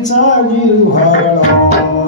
भक्तीचा जिव्हाळा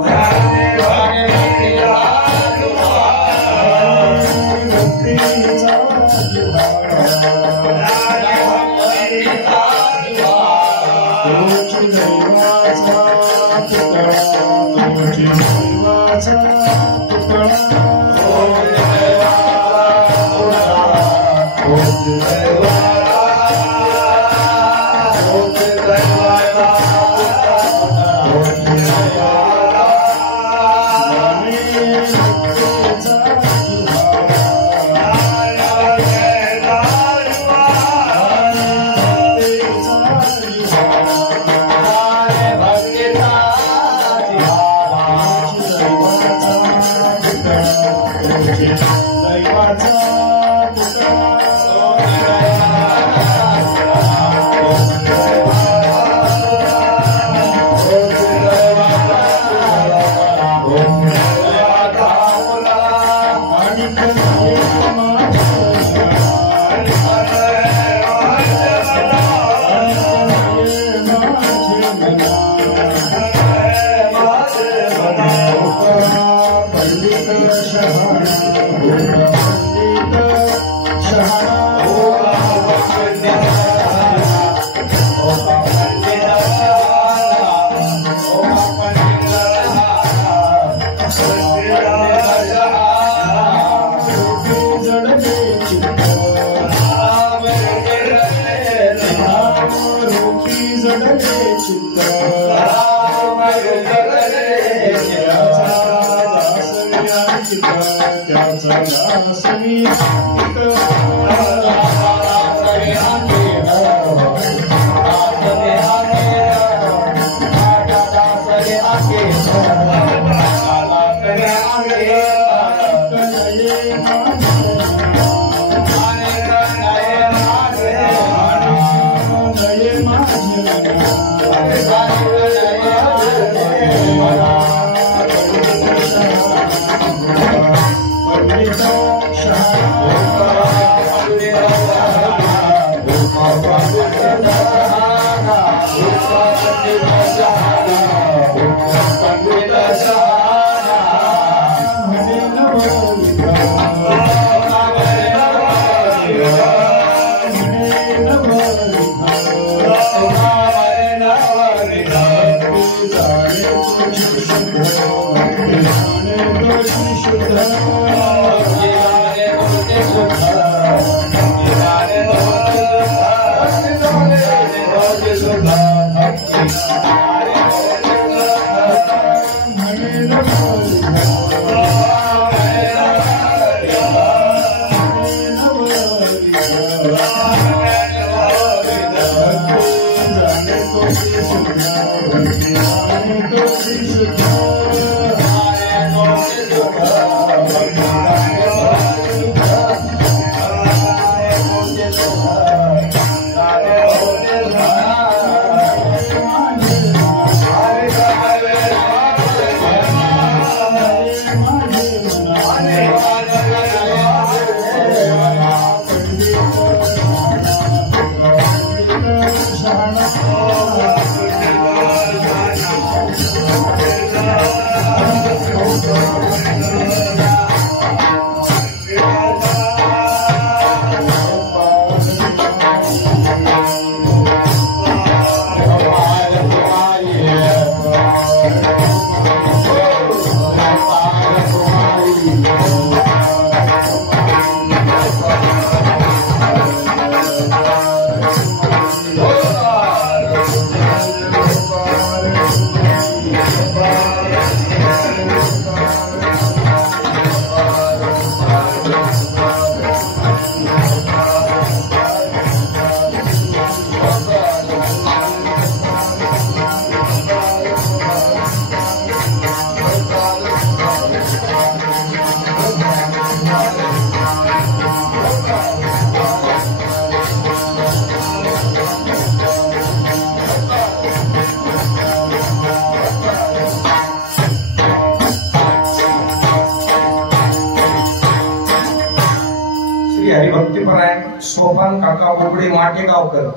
हरिभक्तीपरायण सोपान काका बोबडे माटेगावकर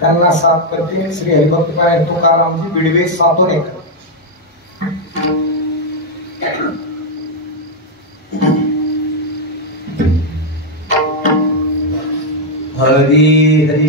त्यांना सात पत्नी श्री हरिभक्तपरायण तुकारामजी बिडवे सातोनेकर. हरी हरी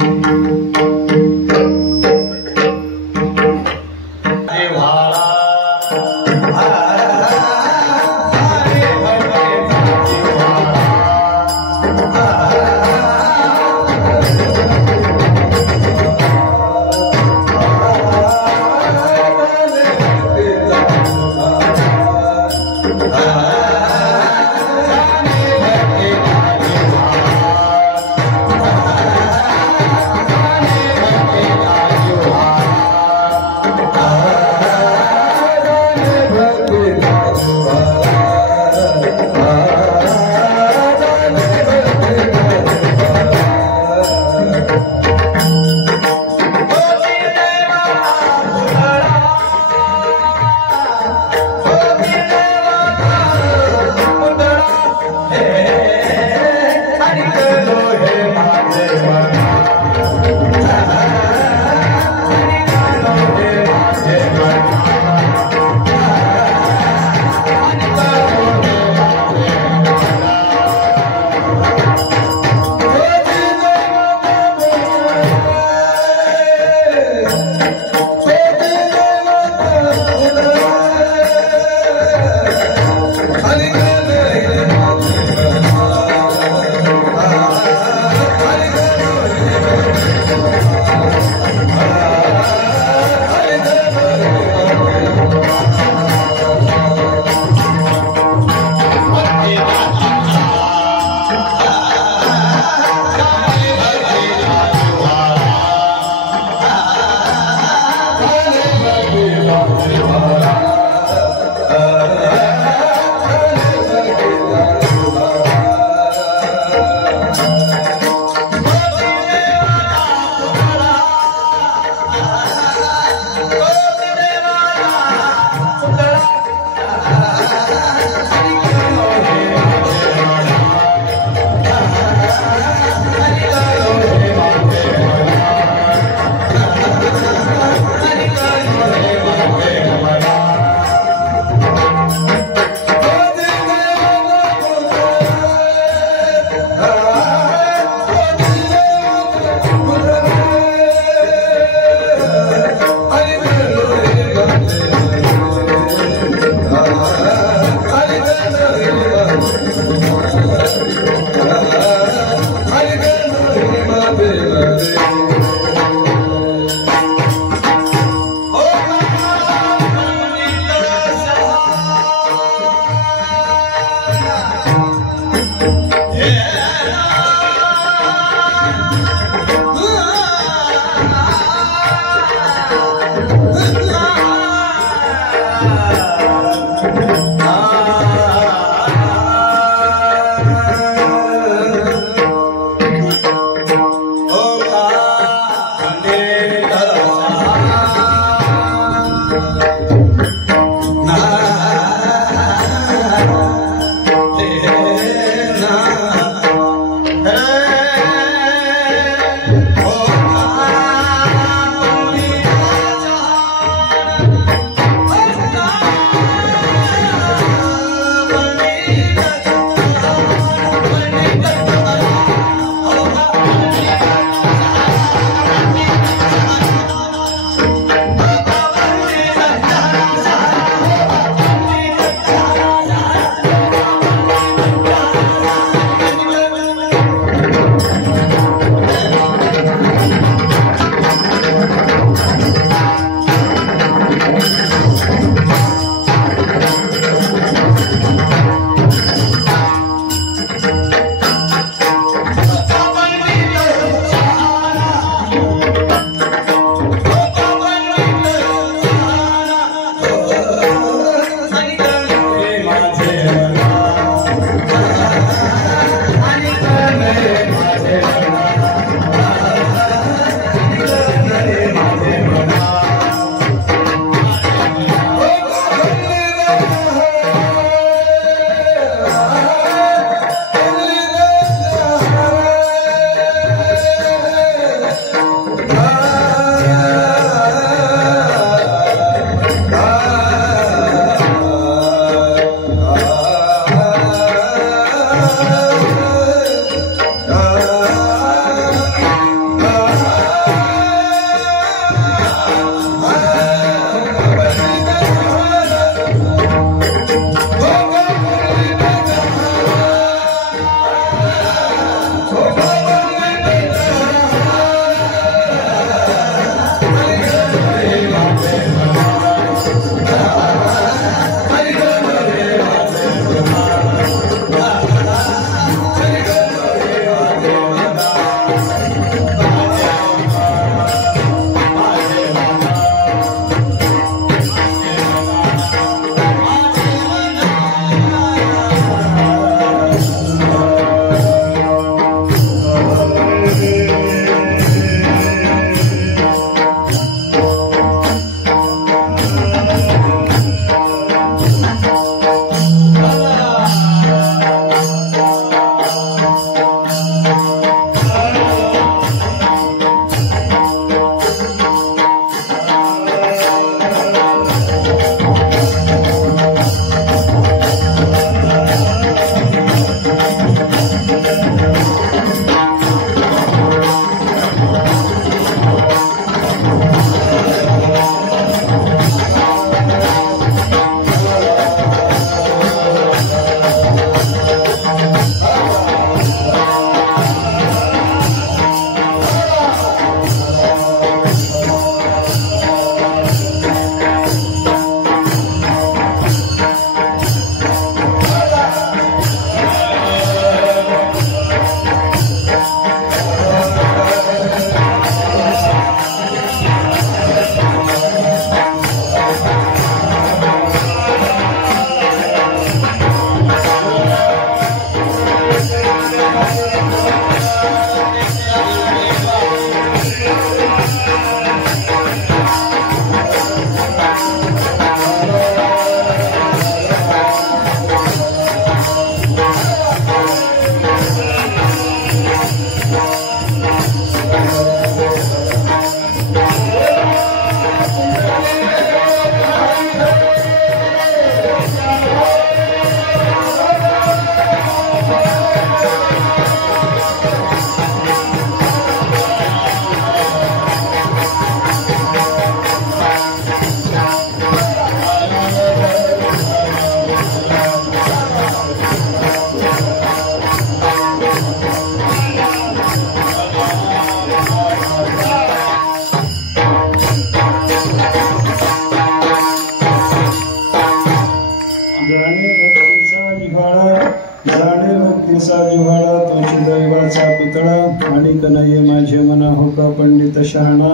जाणे भक्तीचा जिव्हाळा तोची दैवाचा पितळा आणि कनये माझे मना हो का पंडित शहाणा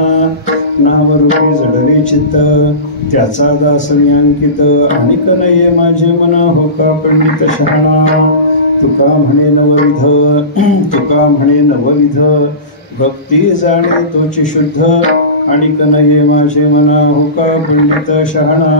नाव रूपी जडले चित्त त्याचा दास अंकित आणि कनये माझे मना हो का पंडित शहाणा तुका म्हणे नवविध भक्ती जाणे तोची शुद्ध आणि कनये माझे मना हो का पंडित शहाणा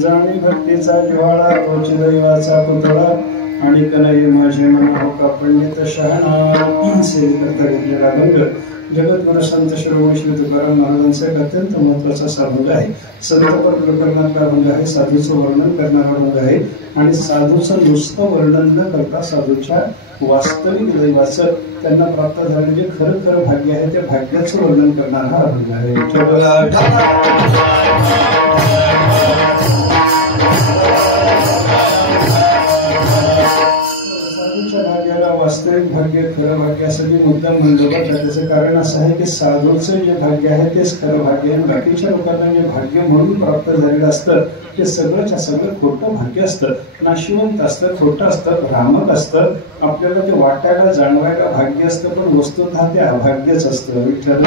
जाणी भक्तीचा जिव्हाळा तोची दैवाचा पुतळा आणि कनये माझे मना हो का पंडित शहाणा सेवेकरता घेतलेला अभंग जगद्गुरु संत शिरोमणी श्री तुकाराम महाराजांचा एक अत्यंत महत्वाचा अभंग आहे. संतपर प्रकरणातला अभंग आहे. साधूचं वर्णन करणारा अभंग आहे आणि साधूचं नुसतं वर्णन न करता साधूच्या वास्तविक दैवाचं त्यांना प्राप्त झालेलं जे खरं खरं भाग्य आहे त्या भाग्याचं वर्णन करणारा अभंग आहे. भाग्याला वास्तविक भाग्य खरं भाग्य असं मी मुद्दाम म्हणलो बघा. त्याचं कारण असं आहे की साधूचं जे भाग्य आहे तेच खरं भाग्य आहे. बाकीच्या लोकांना जे भाग्य म्हणून प्राप्त झालेलं असतं ते सगळंच्या सगळं खोटं भाग्य असतं. नाशिवंत असतं, खोटं असतं, भ्रामक असतं. आपल्याला ते वाटायला जाणवायला भाग्य असतं पण वस्तुतः ते अभाग्यच असतं. विठ्ठल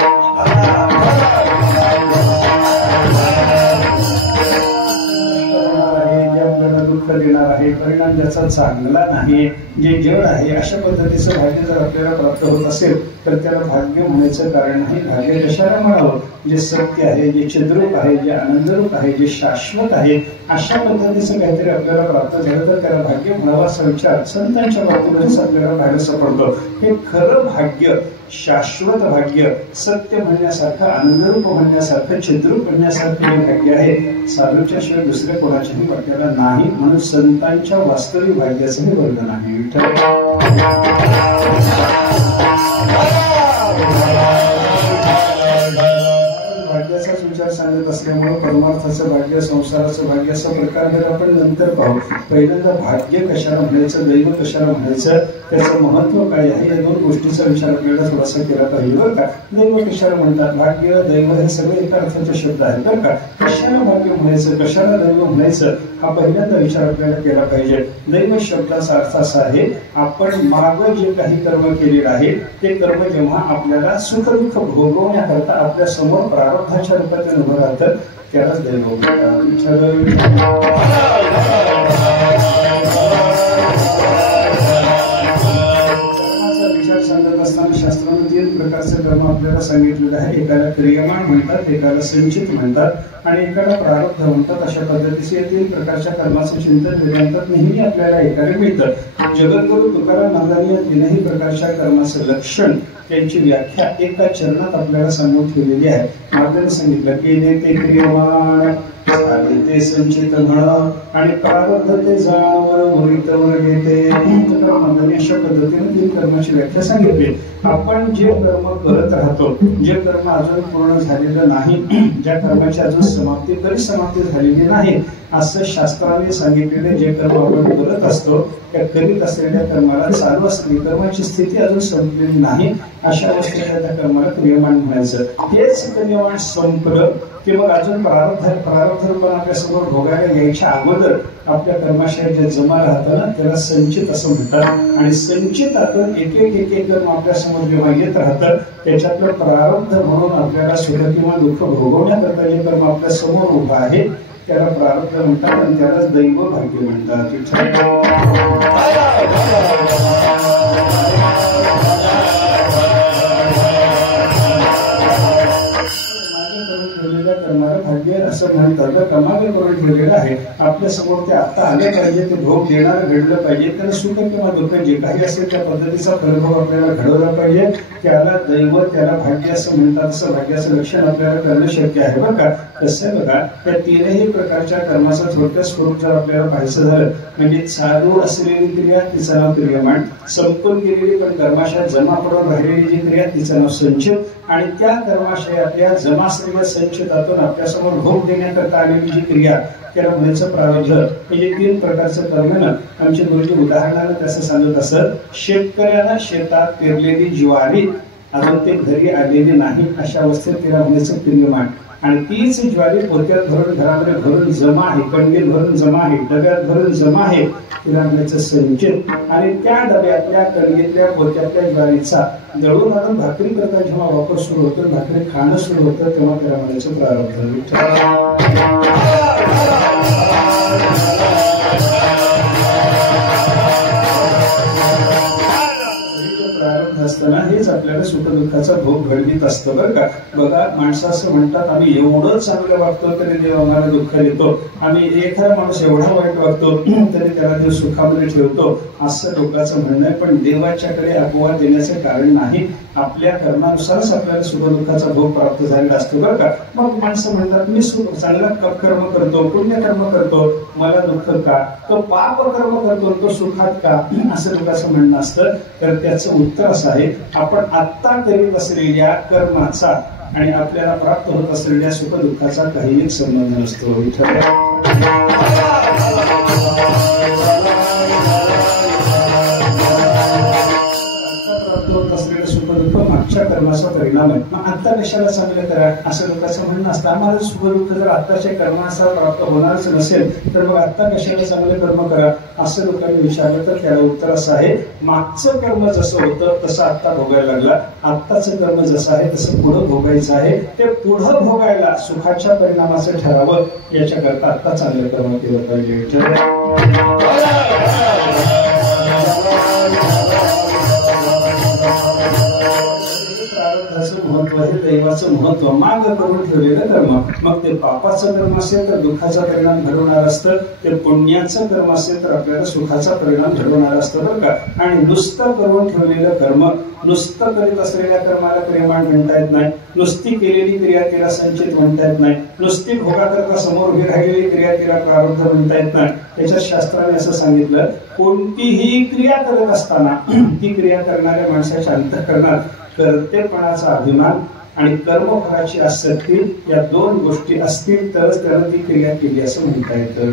दुःख देणार आहे, परिणाम ज्याचा चांगला नाही, जे जड आहे अशा पद्धतीचं भाग्य जर आपल्याला प्राप्त होत असेल तर त्याला भाग्य म्हणायचं कारण नाही. भाग्य कशाला म्हणावं? जे सत्य आहे, जे चिद्रूप आहे, जे आनंदरूप आहे, जे शाश्वत आहे अशा पद्धतीचं काहीतरी आपल्याला प्राप्त झालं तर त्याला भाग्य म्हणावा असा विचार संतांच्या बाबतीमध्येच आपल्याला भाग्य सापडतो. हे खरं भाग्य, शाश्वत भाग्य, सत्य म्हणण्यासारखं, आनंदरूप म्हणण्यासारखं, चिद्रूप म्हणण्यासारखं हे भाग्य आहे. साधूच्या शिवाय दुसऱ्या कोणाच्याही भाग्याला नाही. म्हणून संतांच्या वास्तविक भाग्याचं हे वर्णन आहे. भाग्याचाच विचार सांगत असल्यामुळे परमार्थाचं भाग्य, संसाराचं भाग्य असा प्रकार आपण नंतर पाहू. पहिल्यांदा भाग्य कशाला म्हणायचं, दैव कशाला म्हणायचं, त्याचं महत्व काय आहे या दोन गोष्टीचा विचार आपल्याला थोडासा केला पाहिजे बरं का. दैव कशाला म्हणतात, भाग्य, दैव हे सगळे एका अर्थाचे शब्द आहेत बरं का. कशाला भाग्य म्हणायचं, कशाला दैव म्हणायचं हा पहिल्यांदा विचार आपल्याला केला पाहिजे. दैव शब्दाचा अर्थ असा आहे आपण मागं जे काही कर्म केलेलं आहे ते कर्म जेव्हा आपल्याला सुखदुःख भोगवण्याकरता आपल्या समोर प्रारब्धाच्या रूपात उभं राहतं त्यालाच दैव विचार सांगत असताना शास्त्रामध्ये 3 प्रकारचे कर्म आपल्याला सांगितलेलं आहे. एकाला क्रियमाण म्हणतात, एकाला संचित म्हणतात आणि एकाला प्रारब्ध म्हणतात. अशा पद्धतीचे 3 प्रकारच्या कर्माचं चिंतन वेदांतात नेहमी आपल्याला एकाने मिळतं. जगद्गुरु तुकाराम महाराजांनी या 3ही प्रकारच्या कर्माचं लक्षण, त्यांची व्याख्या एका चरणात आपल्याला सांगून ठेवलेली आहे. महाराजांनी सांगितलं केले ते क्रियमाण, झाले ते संचित म्हणा आणि प्रारब्ध ते जाणवर मुरितवर घेते. तुकाराम महाराजांनी अशा पद्धतीने 3 कर्माची व्याख्या सांगितली. आपण जे कर्म करत राहतो, जे कर्म अजून पूर्ण झालेलं नाही, ज्या कर्माची अजून परिसमाप्ती झालेली नाही असं शास्त्राने सांगितलेले जे कर्म आपण करत असतो त्या करीत असलेल्या कर्माला चालू असलेली कर्माची स्थिती अजून संपलेली नाही अशा असलेल्या त्या कर्माला क्रियमाण म्हणायचं. हेच क्रियमाण संपलं की मग अजून प्रारब्ध पण आपल्या समोर भोगायला यायच्या अगोदर आपल्या कर्माशयात जे जमा राहतं ना त्याला संचित असं म्हणतात. आणि संचितातून एक एक कर्म आपल्या समोर जेव्हा येत राहतं त्याच्यातलं प्रारब्ध म्हणून आपल्याला सुख किंवा दुःख भोगवण्याकरता जे कर्म आपल्या समोर उभं आहे त्याला प्रारब्ध म्हणतात आणि त्यालाच दैव भाग्य म्हणतात. कर्माला भाग्य असं म्हणतात. कमाल करून ठेवलेलं आहे आपल्या समोर ते आता आले पाहिजे, ते भोग देणार घडलं पाहिजे, त्याला सुख किंवा दुःख जे काही असेल त्या पद्धतीचा फलभोग आपल्याला घडवला पाहिजे. त्याला दैव त्याला भाग्य असं म्हणतात. असं भाग्याचं लक्षण आपल्याला करणं शक्य आहे. बघा कसं आहे बघा त्या तीनही प्रकारच्या कर्माचं थोडक्यात स्वरूप जर आपल्याला पाहायचं झालं म्हणजे चालू असलेली क्रिया तिचं नाव क्रियमाण, संपून गेलेली पण कर्माशयात जमा पडून राहिलेली जी क्रिया तिचं नाव संचित आणि त्या कर्माशयातल्या जमा असलेल्या संचितातून आपल्यासमोर भोग देण्याकरता आलेली जी क्रिया त्याला म्हणायचं प्रारब्ध. म्हणजे तीन प्रकारचं कर्म ना आमचे गुरुजी उदाहरणानं त्याचं सांगत असत. शेतकऱ्याला शेतात पेरलेली ज्वारी अजून ते घरी आलेली नाही अशा अवस्थेत तिला म्हणायचं क्रियमाण. आणि तीच ज्वारी पोत्यात भरून घरामध्ये भरून जमा आहे, कणगीत भरून जमा आहे, डब्यात भरून जमा आहे, तिला म्हणायचं संचित. आणि त्या डब्यातल्या कणगीतल्या पोत्यातल्या ज्वारीचा दळून आणून भाकरी करता जेव्हा वापर सुरू होतो, भाकरी खाणं सुरू होतं तेव्हा त्याला म्हणायचं प्रारब्ध. असताना हेच आपल्याला सुख दुःखाचा भोग घडवीत असतं बरं का. बघा माणसं असं म्हणतात आम्ही एवढं चांगलं वागतो तरी देव आम्हाला दुःख देतो, आम्ही एखादा माणूस एवढा वाईट वागतो तरी त्याला देव सुखामध्ये ठेवतो असं लोकांचं म्हणणं आहे. पण देवाच्याकडे अपवाद देण्याचे कारण नाही. आपल्या कर्मानुसारच आपल्याला सुख दुःखाचा भोग प्राप्त झालेला असतो बरं का. मग माणसं म्हणतात मी सुख चांगला कर्म करतो, पुण्यकर्म करतो, मला दुःख का, तो पाप कर्म करतो तो सुखात का, असं लोकांचं म्हणणं असतं. तर त्याचं उत्तर असं आहे आपण आत्ता करीत असलेल्या कर्माचा आणि आपल्याला प्राप्त होत असलेल्या सुख दुःखाचा काही एक संबंध नसतो. मागच्या कर्माचा परिणाम आहे. मग आता कशाला चांगलं करा असं लोकांचं म्हणणं असतं. आम्हाला सुख दुःख जर आताच्या कर्माचा प्राप्त होणारच नसेल तर मग आता कशाला चांगलं कर्म करा असं लोकांनी विचारलं तर त्याला उत्तर असं आहे मागचं कर्म जसं होतं तसं आता भोगायला लागला, आत्ताचं कर्म जसं आहे तसं पुढं भोगायचं आहे. ते पुढं भोगायला सुखाच्या परिणामाचं ठरावं याच्याकरता आता चांगलं कर्म केलं पाहिजे. महत्व हे दैवाचं महत्व माग करून ठेवलेलं कर्म. मग ते पापाचं कर्म असेल तर दुःखाचा परिणाम घडवणार असतं, ते पुण्याचं कर्म असेल तर आपल्याला सुखाचा परिणाम घडवणार असतं बरं का. आणि नुसतं करून ठेवलेलं कर्म, नुसतं करीत असलेल्या कर्माला क्रियमाण म्हणता येत नाही, नुसती केलेली क्रिया तिला संचित म्हणता येत नाही, नुसती भोगाकरता समोर उभी राहिलेली क्रिया तिला प्रारब्ध म्हणता येत नाही. त्याच्यात शास्त्राने असं सांगितलं कोणतीही क्रिया करत असताना ती क्रिया करणाऱ्या माणसाच्या अंतःकरणात कर्तेपणाचा अभिमान आणि कर्मफळाची आसक्ती या दोन गोष्टी असतील तरच त्यानं ती क्रिया केली असं म्हणता येतं.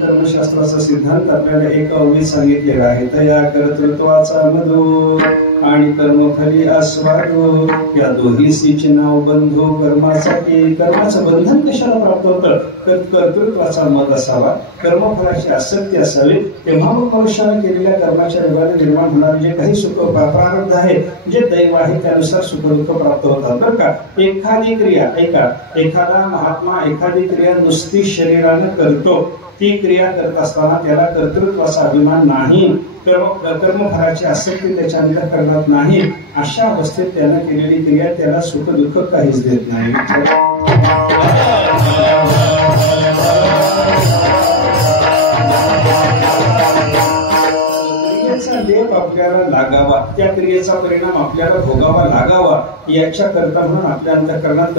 कर्मशास्त्राचा सिद्धांत आपल्याला एका ओळीत सांगितलेला आहे. तया कर्तृत्वाचा मधो आणि कर्मफली आस्वादो या दोहीसीचे नाव बंधू. कर्मासाठी कर्माचं बंधन कशाला प्राप्त होतं तर कर्तृत्वाचा मत असावा, कर्मफलाची आसक्ती असावी. तेव्हा मग मनुष्याने केलेल्या कर्माच्या योगाने निर्माण होणारे जे काही सुख प्रारब्ध आहे जे दैव आहे त्यानुसार सुख दुःख प्राप्त होतात बरं का. एखादी क्रिया एखादा महात्मा एखादी क्रिया नुसती शरीरानं करतो, ती क्रिया करत असताना त्याला कर्तृत्वाचा अभिमान नाही, कर्मफलाची आसक्ती त्याच्या अंतःकरणात नाही. अशा अवस्थेत त्यानं केलेली क्रिया त्याला सुख दुःख काहीच देत नाही. क्रियेचा लेप आपल्याला लागावा त्या क्रियेचा परिणाम आपल्याला भोगावा लागावा याच्या करता म्हणून आपल्या अंतःकरणात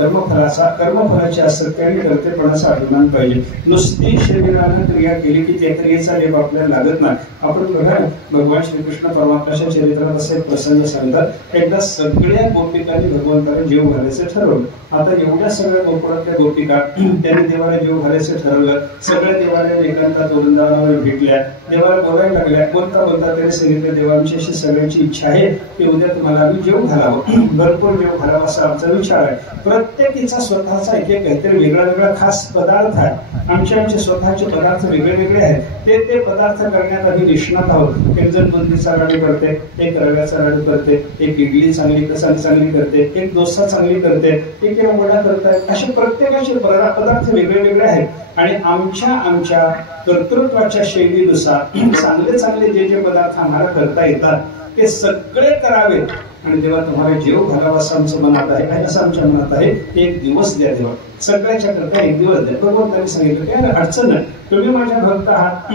कर्मफलाची आसक्ती आणि कर्तेपणाचा अभिमान पाहिजे. नुसती शरीराने क्रिया केली की त्या क्रियेचा लेप आपल्याला लागत नाही. आपण बघा भगवान श्रीकृष्ण परमात्म्याच्या चरित्रात असे प्रसंग सांगतात. एकदा सगळ्या गोपिकांनी भगवंताला जीव घालायचं ठरवलं. आता एवढ्या सगळ्या गोकुळातल्या गोपिका त्यांनी देवाला जीव घालायचं ठरवलं. सगळ्या देवाला एकांतात वृंदावनावर भेटल्या. देवाला बोलायला लागल्या. बोलता बोलता त्यांनी सांगितलं देवा आमची अशी सगळ्यांची इच्छा आहे की उद्या तुम्हाला आम्ही जीव घालावं, भरपूर जीव घालावा असा आमचा विचार आहे. प्रत्येकीचा स्वतःचा एक एक काहीतरी वेगळा वेगळा खास पदार्थ आहे. आमचे स्वतःचे पदार्थ वेगळे वेगळे आहेत. ते पदार्थ करण्यात आम्ही निष्णात आहोत. एक जण बुंदीचा लाडू करते, एक रव्याचा लाडू करते, एक इडली चांगली करते, एक डोसा चांगली करते, एक वडा करतायत. असे प्रत्येकाचे पदार्थ वेगळे वेगळे आहेत. आणि आमच्या कर्तृत्वाच्या शैलीनुसार चांगले चांगले जे पदार्थ आम्हाला करता येतात ते सगळे करावे. आणि तेव्हा तुम्हाला जीव घालावा असं आमचं मनात आहे, असं आमच्या मनात आहे. एक दिवस द्या देवा, सगळ्याच्या करता एक दिवस द्या. भगवंतांनी सांगितलं काय अडचण नाही, तुम्ही माझ्या भक्त आहात,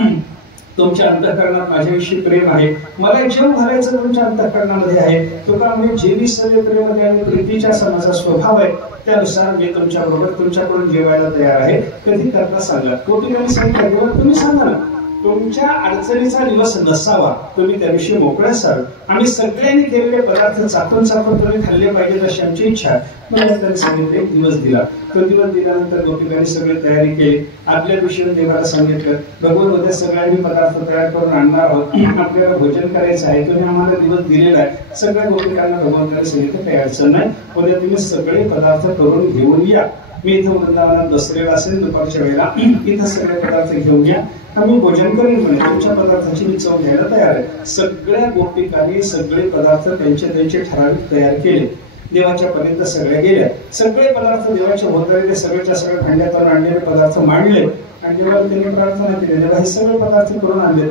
तुमच्या अंतःकरणात माझ्याविषयी प्रेम आहे, मला जीव घालायचं तुमच्या अंतःकरणामध्ये आहे. तुका म्हणजे जेवी सगळे प्रेम आणि प्रीतीच्या माझा स्वभाव आहे, त्यानुसार मी तुमच्या बरोबर तुमच्याकडून जेवायला तयार आहे. कधी करता सांगा. गोपिकांनी सांगितलं तेव्हा तुम्ही सांगा ना, तुमच्या अडचणीचा दिवस नसावा, तुम्ही त्याविषयी मोकळे असाल. आम्ही सगळ्यांनी केलेले पदार्थ चाकून तुम्ही खाल्ले पाहिजेत अशी आमची इच्छा आहे. मग त्यांनी सांगितलं एक दिवस दिला. तो दिवस दिल्यानंतर गोपिकांनी सगळी तयारी केली. आदल्या दिवशी देवाला सांगितलं भगवान उद्या सगळ्यांनी पदार्थ तयार करून आणणार आहोत, आपल्याला भोजन करायचं आहे, तुम्ही आम्हाला दिवस दिलेला आहे. सगळ्या गोपिकांना भगवंतांनी सांगितलं काही अडचण नाही, उद्या तुम्ही सगळे पदार्थ करून घेऊन या. मी इथं वृंदावनात बसलेला असेल दुपारच्या वेळेला, इथं सगळे पदार्थ घेऊन या, आम्ही भोजन करेन म्हणे, तुमच्या पदार्थाची मी चव घ्यायला तयार आहे. सगळ्या गोपिकांनी सगळे पदार्थ त्यांचे ठराविक तयार केले. देवाच्या पर्यंत सगळ्या गेल्या. सगळे पदार्थ देवाच्या भोवताली ते सगळ्याच्या सगळ्या भांड्यातून आणलेले पदार्थ मांडले आणि देवाला त्यांनी प्रार्थना केली, देवा हे सगळे पदार्थ करून आणले,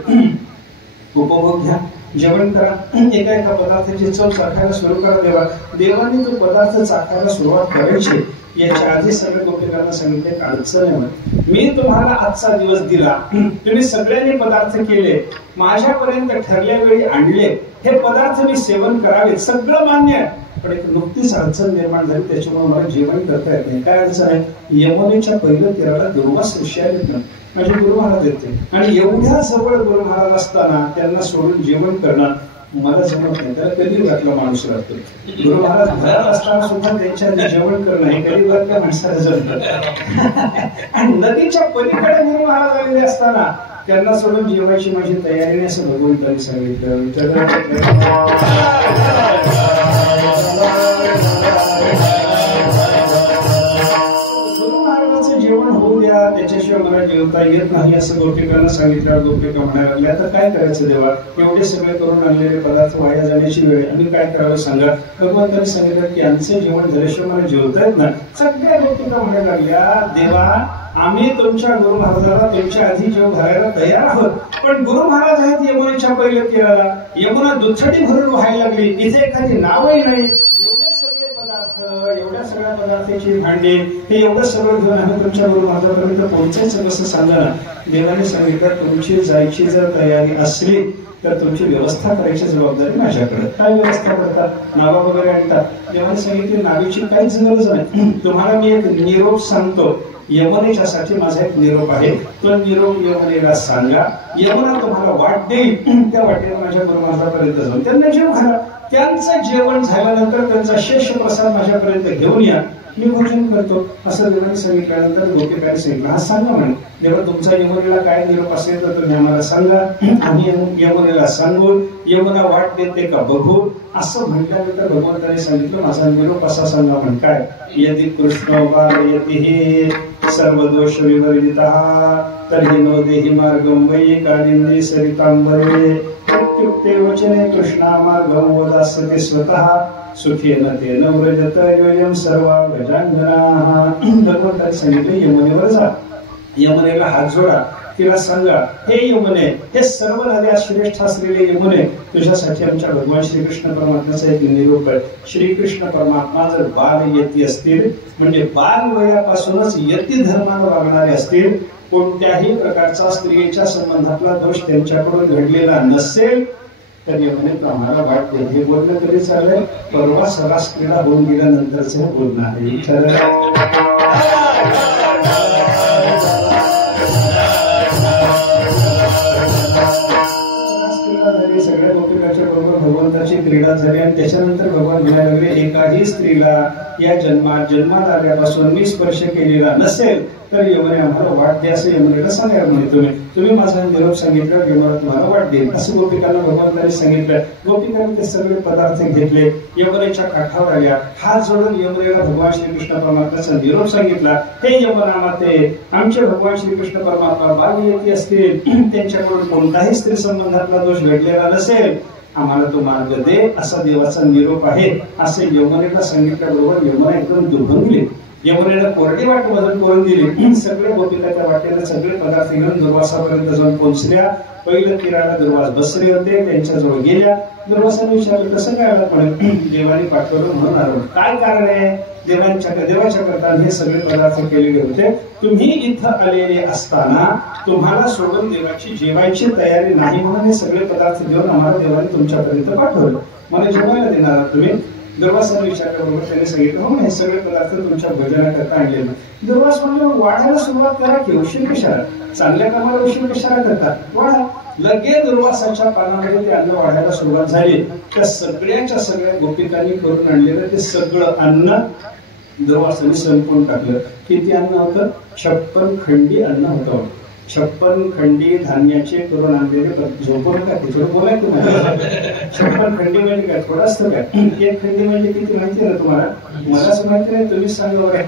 उपभोग घ्या, जेवण करा, एका पदार्थाची चव चाखायला सुरू करा. देवाने तो पदार्थ चाखायला सुरुवात करायची याच्या आधी सगळ्या गोपिकांना सांगितले अडचण आहे, मी तुम्हाला आजचा दिवस दिला, तुम्ही सगळ्यांनी पदार्थ केले, माझ्यापर्यंत ठरल्या वेळी आणले, हे पदार्थ मी सेवन करावे, सगळं मान्य आहे, पण एक नुकतीच अडचण निर्माण झाली, त्याच्यामुळे मला जेवण करता येत नाही. काय अडचण आहे? यमुनेच्या पहिल्या तीराला दुर्वास ऋषी आलेत ना, माझे गुरु महाराज येते आणि एवढ्या जवळ गुरु महाराज असताना त्यांना सोडून जेवण करणं मला जमत नाही. त्याला कधी वाटला माणूस राहतो. गुरु महाराज घरात असताना सुद्धा त्यांच्या जेवण करणं हे कधी वाटल्या माणसाला जमत. आणि नदीच्या पलीकडे गुरु महाराज आलेले असताना त्यांना सोडून जेवायची माझी तयारी नाही असं भगवंतांनी सांगितलं. जेवण होऊ द्या, त्याच्याशिवाय मला जेवता येत नाही असं गोपिकांना सांगितलं. गोपिका म्हणायला लागल्या आता काय करायचं देवा, एवढे सगळे करून आणलेले पदार्थ वाया जाण्याची वेळ, आणि काय करावं सांगा. भगवंतांनी सांगितलं की यांचं जेवण झाल्याशिवाय मला जेवता येत नाही. सगळ्या गोपिका म्हणायला लागल्या देवा आम्ही तुमच्या गुरु महाराजाला तुमच्या आधी जेव घालायला तयार आहोत, पण गुरु महाराज आहेत यमुनेच्या पहिल्या तीराला, यमुना दुथडी भरून व्हायला लागली, इथे एखादी नावही नाही, एवढ्या सगळ्या पदार्थाची भांडी हे एवढं सगळं घेऊन आम्ही तुमच्या गुरु महाराजांपर्यंत पोहोचायचं कसं सांगा ना. देवाने सांगितलं तुमची जायची जर तयारी असली तर तुमची व्यवस्था करायची जबाबदारी माझ्याकडे. काय व्यवस्था करतात? नावा वगैरे आणतात. देवाने सांगितली नावीची काहीच गरज नाही, तुम्हाला मी एक निरोप सांगतो, यमुनेच्यासाठी माझा एक निरोप आहे, तो निरोप यमुनेला सांगा, यमुना तुम्हाला वाट देईल, त्या वाटेला माझ्या गुरु महाराजांपर्यंत जाऊन त्यांना जेव घाला, त्यांचं जेवण झाल्यानंतर त्यांचा शेष प्रसाद माझ्यापर्यंत घेऊन या, मी भोजन करतो असं देवाने सांगितल्यानंतर गोपिकांनी सांगितलं हा सांगा म्हणे. जेव्हा तुमचा यमुनेला काय निरोप असेल तर तुम्ही आम्हाला सांगा, आम्ही यमुनेला सांगू, यमुना वाट देते का बघू. असं म्हटल्यानंतर भगवंतांनी सांगितलं माझा निरोप असा सांगा म्हण काय. यदि कृष्ण बालयति हे सर्व दोष विवर्जितः तर्हि नो देहि मार्गं वै कालिंदी सरितांबरे प्रत्युक्ते वचने कृष्णा मार्गं वदास्यते स्वतः सुखेन तेन व्रजत योयं सर्वा गजांगनाः. भगवंतांनी सांगितले यमुनेवर जा, यमुनेला हात जोडा, तिला सांगा हे यमुने, हे सर्व नद्या श्रेष्ठ असलेले यमुने, तुझ्यासाठी आमच्या भगवान श्रीकृष्ण परमात्म्याचा एक निरोप आहे. श्रीकृष्ण परमात्मा जर बाल यती असतील म्हणजे बाल वयापासूनच यती धर्मानं वागणारे असतील, कोणत्याही प्रकारचा स्त्रियेच्या संबंधातला दोष त्यांच्याकडून घडलेला नसेल तर यमुने आम्हाला वाट दे. हे बोलणं कधी चाललंय? परवा सरास क्रीडा होऊन गेल्यानंतरच हे बोलणं आहे. सगळ्या गोपिकाच्या बरोबर भगवंताची क्रीडा झाली आणि त्याच्यानंतर भगवान म्हणायला लागले, एकाही स्त्रीला या जन्मात आल्यापासून मी स्पर्श केलेला नसेल तर यमुने आम्हाला वाट द्या असं यमुनेला सांगायला म्हणे. तुम्ही माझा निरोप सांगितला, यमुना तुम्हाला वाट देईल असं गोपिकांना भगवंतांनी सांगितलं. गोपिकांनी ते सगळे पदार्थ घेतले, यमुनेच्या काठावर आल्या, हात जोडून यमुनेला भगवान श्रीकृष्ण परमात्म्याचा निरोप सांगितला. हे यमुना माते, आमचे भगवान श्रीकृष्ण परमात्मा भागीरथी असतील, त्यांच्याकडून कोणताही स्त्री संबंधातला दोष घडलेला नसेल, आम्हाला तो मार्ग दे असा देवाचा निरोप आहे असे यमुनेला सांगितल्याबरोबर यमुना एकदम दुभंगली. यमुनेला कोरडी वाट बदल करून दिली. सगळे गोपिकाच्या वाटेला सगळे पदार्थ घेऊन दुर्वासापर्यंत जाऊन पोहोचल्या. पहिलं तीराला दुर्वास बसले होते, त्यांच्याजवळ गेल्या. दुर्वासाने विचारलं, कसं काय आलं? पण देवाने पाठवलं म्हणून आलो. काय कारण आहे? देवाच्या करता हे सगळे पदार्थ केलेले होते. तुम्ही इथं आलेले असताना तुम्हाला सोडून देवाची जेवायची तयारी नाही म्हणून हे सगळे पदार्थ देऊन आम्हाला देवाने तुमच्यापर्यंत पाठवलं. मला जेवायला देणार तुम्ही? दुर्वासाने विचारल्याबरोबर त्यांनी सांगितलं, हो हे सगळे पदार्थ तुमच्या भोजनाकरता आणलेले. दुर्वास म्हणलं, वाढायला सुरुवात करा की, उशीर कशाला? चांगल्या कामाला उशीर कशाला करता? वाढा. लगेच दुर्वासाच्या पानामध्ये ते अन्न वाढायला सुरुवात झाली. त्या सगळ्या गोपिकांनी करून आणलेलं ते सगळं अन्न दुर्वासाने संपून टाकलं. किती अन्न होतं? 56 खंडी अन्न होतं. 56 खंडी धान्याचे करून आणलेले. झोपून का ते थोडं बोलायचं तुम्हाला. 56 खंडी म्हणजे काय? थोडं असतं काय? एक खंडी म्हणजे किती माहिती आहे ना तुम्हाला? मलाच माहिती नाही, तुम्हीच सांगा बरं.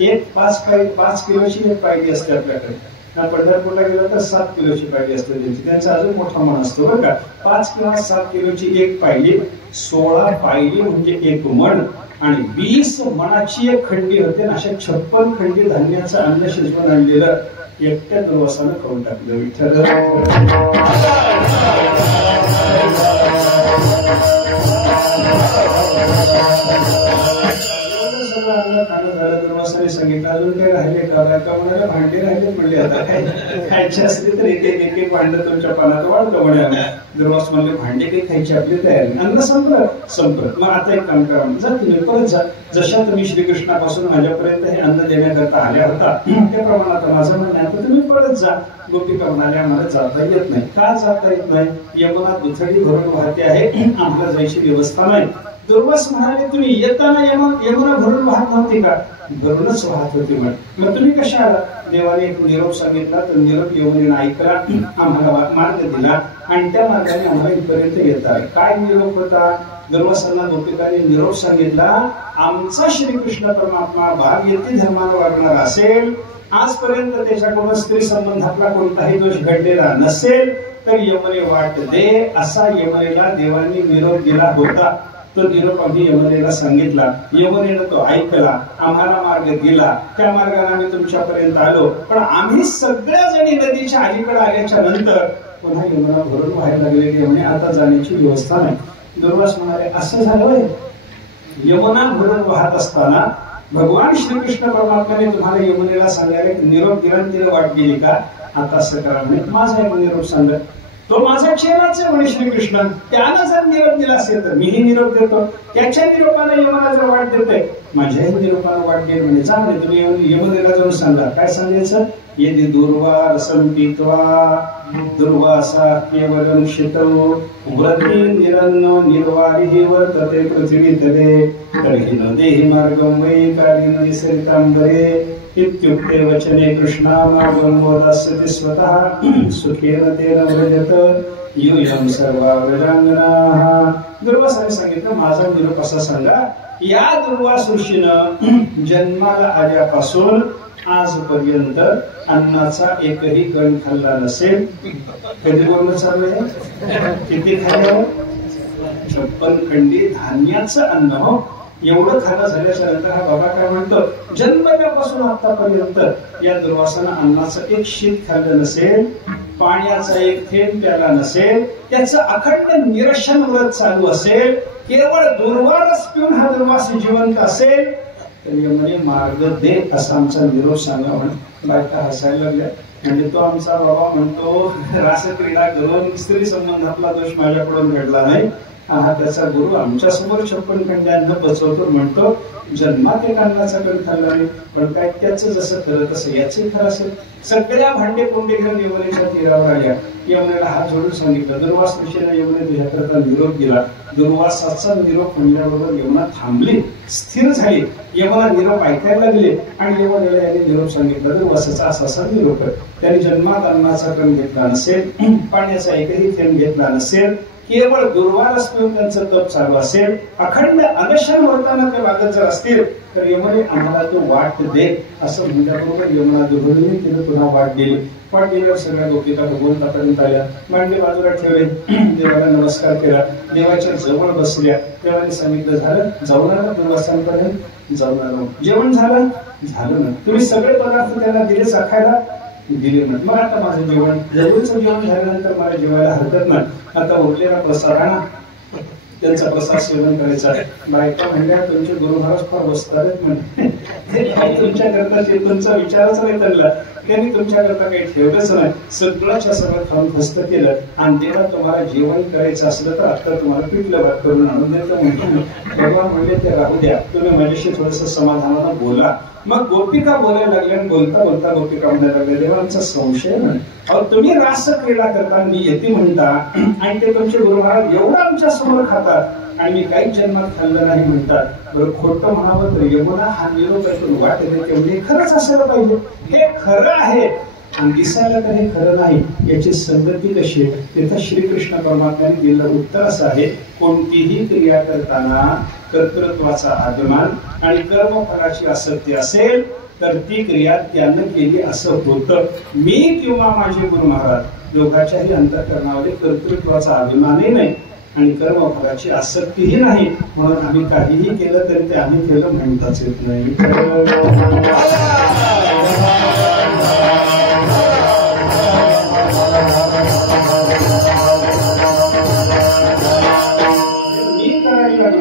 एक 5 किलोची एक पायली असते आपल्याकडे. पंढरपूरला गेलं तर 7 किलोची पायली असते त्यांची. त्यांचा अजून मोठा मन असतो बरं का. 5 किंवा 7 किलोची एक पायली, 16 पायली म्हणजे एक मण, आणि 20 मणाची एक खंडी होते. अशा 56 खंडी धान्याचं अन्न शिजवून आणलेलं एकट्या दुर्वासानं खाऊन टाकलं. विठ्ठल दुर्वासाने सांगितलं, अजून काय राहिले का? म्हणाले, भांडे राहिले म्हणले. आता काय खायचे असते तर एक भांड तुमच्या पानात वाढलं म्हणे. दुर्वास म्हणले, भांडे काही खायची आपली तयारी. अन्न संपलं. मग आता एक काम करा, जा तुम्ही परत जा. जशा तुम्ही श्रीकृष्णापासून माझ्यापर्यंत हे अन्न देण्याकरता आल्या होता त्याप्रमाणे आता माझं म्हणणं आता तुम्ही परत जा. गोपिका म्हणाले, आम्हाला जाता येत नाही. का जाता येत नाही? यमुना दुथडी भरून वाहते आहे, आम्हाला जायची व्यवस्था नाही. दुर्वास म्हणाले, तुम्ही येताना यमुना भरून वाहत नव्हती का? भरूनच वाहत होती म्हण. मग तुम्ही कशा आला? देवाने एक निरोप सांगितला, तर निरोप यमुनेने ऐकला, आम्हाला मार्ग दिला आणि त्या मार्गाने आम्हाला इथपर्यंत येतात. काय निरोप होता? दुर्वासांना गोपिकांनी निरोप सांगितला, आमचा श्रीकृष्ण परमात्मा भागीरथी धर्मानं वागणार असेल, आजपर्यंत त्याच्याकडून स्त्री संबंधातला कोणताही दोष घडलेला नसेल तर यमुने वाट दे असा यमुनेला देवांनी निरोप दिला होता. तो निरोप आम्ही यमुनेला सांगितला. यमुनेनं तो ऐकला, आम्हाला मार्ग दिला. त्या मार्गाने आम्ही तुमच्यापर्यंत आलो. पण आम्ही सगळ्या जणी नदीच्या अलीकडे आल्याच्या नंतर पुन्हा यमुना भरून व्हायला लागलेली यमुने आता जाण्याची व्यवस्था नाही. दुर्वास म्हणाले, असं झालं? यमुना भरून वाहत असताना भगवान श्रीकृष्ण परमात्म्याने तुम्हाला यमुनेला सांगायला निरोप दिला आणि तिला वाट गेली का? आता असं करा म्हणे, माझा एक निरोप सांगा. तो माझा चेहराच आहे म्हणे श्रीकृष्ण. त्यानं जर निरोप दिला असेल तर मीही निरोप देतो. त्याच्या निरोपानं यमुना जर वाट देतोय, माझ्याही निरोपानं वाट देईल म्हणे. जा म्हणे, तुम्ही यमुनेला जाऊन सांगा. काय सांगायचं? यदि दुर्वासं पीत्वा दुर्वासा केवलं शितौ व्रती निरन्नो निर्वारिः वर्तते पृथिवी तले तर्हि न देहि मार्गं वै कालेन विसरिताम्बरे इत्युक्ते वचने कृष्णा मार्गं बोधास्यति स्वतः सुखेन तेन व्रजत यूयं सर्वा व्रजांगनाः. दुर्वासाने सांगितलं, माझा निरोप असा सांगा, या दुर्वास ऋषीनं जन्माला आल्यापासून आजपर्यंत अन्नाचा एकही कण खाल्ला नसेल. कधी बोलणं चाललंय? किती खाल्लं? 56 खंडी धान्याचं अन्न. हो, एवढं खाणं झाल्याच्या नंतर हा बाबा काय म्हणतो, जन्मल्यापासून आतापर्यंत या दुर्वासानं अन्नाचं एक शीत खाल्लं नसेल, पाण्याचा एक थेंब प्याला नसेल, त्याचं अखंड निरशन व्रत चालू असेल, केवळ दुर्वारस पिऊन हा दुर्वास जिवंत असेल, तर यमुने मार्ग दे असा आमचा निरोप सांगा म्हणून बायका हसायला लागल्या. म्हणजे तो आमचा बाबा म्हणतो रासक्रीडा करून स्त्री संबंधातला दोष माझ्याकडून घडला नाही. हा त्याचा गुरु आमच्या समोर 56 खंड्यांना बसवतो. म्हणतो जन्मात एक अन्नाचा कण खाल्ला नाही, पण काय त्याचं जसं खरं तसं याचे खरं असेल. सगळ्या भांडे कोंडे घेऊन यमुनेच्या तीरावर आल्या. यमुनेला हात जोडून सांगितलं, दुर्वास ऋषीने यमुने तुझ्याकरता निरोप दिला. दुर्वासाचा निरोप म्हणल्याबरोबर यमुना थांबली, स्थिर झाली. यमुना निरोप ऐकायला लागले आणि यमुनेला याने निरोप सांगितला, दुर्वासाचा असा निरोप आहे. त्याने जन्मात अन्नाचा कण घेतला नसेल, पाण्याचा एकही थेंब घेतला नसेल, केवळ दुर्वास पिऊन त्यांचं तप चालू असेल, अखंड अनशन होताना ते वागत जर असतील तर यमुने आम्हाला तू वाट दे असं म्हणल्याबरोबर यमुना दुर्गुणी तिने पुन्हा वाट दिली. वाट दिल्यावर सगळ्या गोपिका भगवंतापर्यंत आल्या, मांडे बाजूला ठेवले, देवाला नमस्कार केला, देवाच्या जवळ बसल्या. देवाने सांगितलं झालं, जाऊन आला दुर्वासांपर्यंत, जाऊन आलो. जेवण झालं ना, तुम्ही सगळे पदार्थ त्यांना दिले चाखायला, दिले ना. मग आता माझं जेवण जवळचं जेवण झाल्यानंतर मला जेवायला हरकत नाही. आता उरलेला प्रसाद आणा, त्यांचा प्रसाद सेवन करायचा. बायका म्हणल्या तुमचे गुरु महाराज फार बसतात म्हणजे तुमच्या करता तुमचा विचारच नाही त्यांना, त्यांनी तुमच्याकरता काही ठेवलंच नाही. सगळ्याच्या सगळं खाऊन फस्त केलं आणि देवा तुम्हाला जेवण करायचं असलं तर आता तुम्हाला पिठलं भात करून आणून देतो. भगवान म्हणले ते राहू द्या, तुम्ही माझ्याशी थोडस समाधानानं बोला. मग गोपिका बोलायला लागल्या आणि बोलता बोलता गोपिका म्हणायला लागल्या, देवा आमचा संशय नाही, अहो तुम्ही रास क्रीडा करता, मी येते म्हणता आणि ते तुमचे गुरु महाराज एवढं आमच्या समोर खातात आणि मी काहीच जन्मात खाल्लं नाही म्हणतात. बरं खोटं म्हणावं तर यमुना हा निरोप ऐकून वाट येते म्हणजे खरंच असायला पाहिजे. हे खरं आहे आणि दिसायला तर हे खरं नाही, याची संगती कशी आहे. तिथं श्रीकृष्ण परमात्म्याने दिलेलं उत्तर असं आहे, कोणतीही क्रिया करताना कर्तृत्वाचा अभिमान आणि कर्मफलाची आसक्ती असेल तर ती क्रिया त्यानं केली असं होतं. मी किंवा माझे गुरु महाराज दोघांच्याही अंतःकरणामध्ये कर्तृत्वाचा अभिमानही नाही आणि कर्मफलाची आसक्तीही नाही, म्हणून आम्ही काहीही केलं तरी ते आम्ही केलं म्हणताच येत नाही.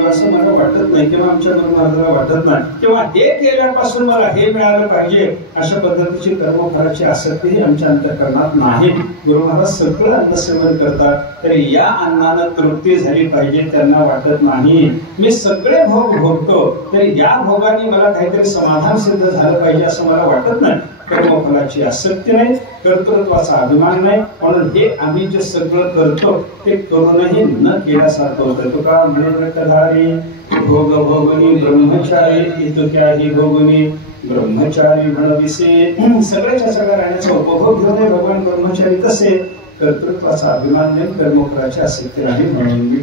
असं मला वाटत नाही किंवा आमच्या गुरु महाराजांना वाटत नाही किंवा हे केल्यापासून मला हे मिळालं पाहिजे अशा पद्धतीची कर्मफलाची आसक्ती आमच्या अंतःकरणात नाही. गुरु महाराज सगळं अन्न सेवन करतात तरी या अन्नानं तृप्ती झाली पाहिजे त्यांना वाटत नाही. मी सगळे भोग भोगतो तरी या भोगाने मला काहीतरी समाधान सिद्ध झालं पाहिजे असं मला वाटत नाही. कर्मफलाची आसक्ती नाही, कर्तृत्वाचा अभिमान नाही, म्हणून हे आम्ही जे सगळं करतो ते करूनही न केल्यासारखं होतं. तुका म्हणे कधारी भोग भोगनी ब्रह्मचारी तुक्याही भोगनी ब्रह्मचारी म्हणविसे. सगळ्याच्या सगळ्या राहण्याचा उपभोग घेऊन भगवान ब्रह्मचारी तसे कर्तृत्वाचा अभिमान नाही, कर्मफलाची आसक्ती नाही म्हणून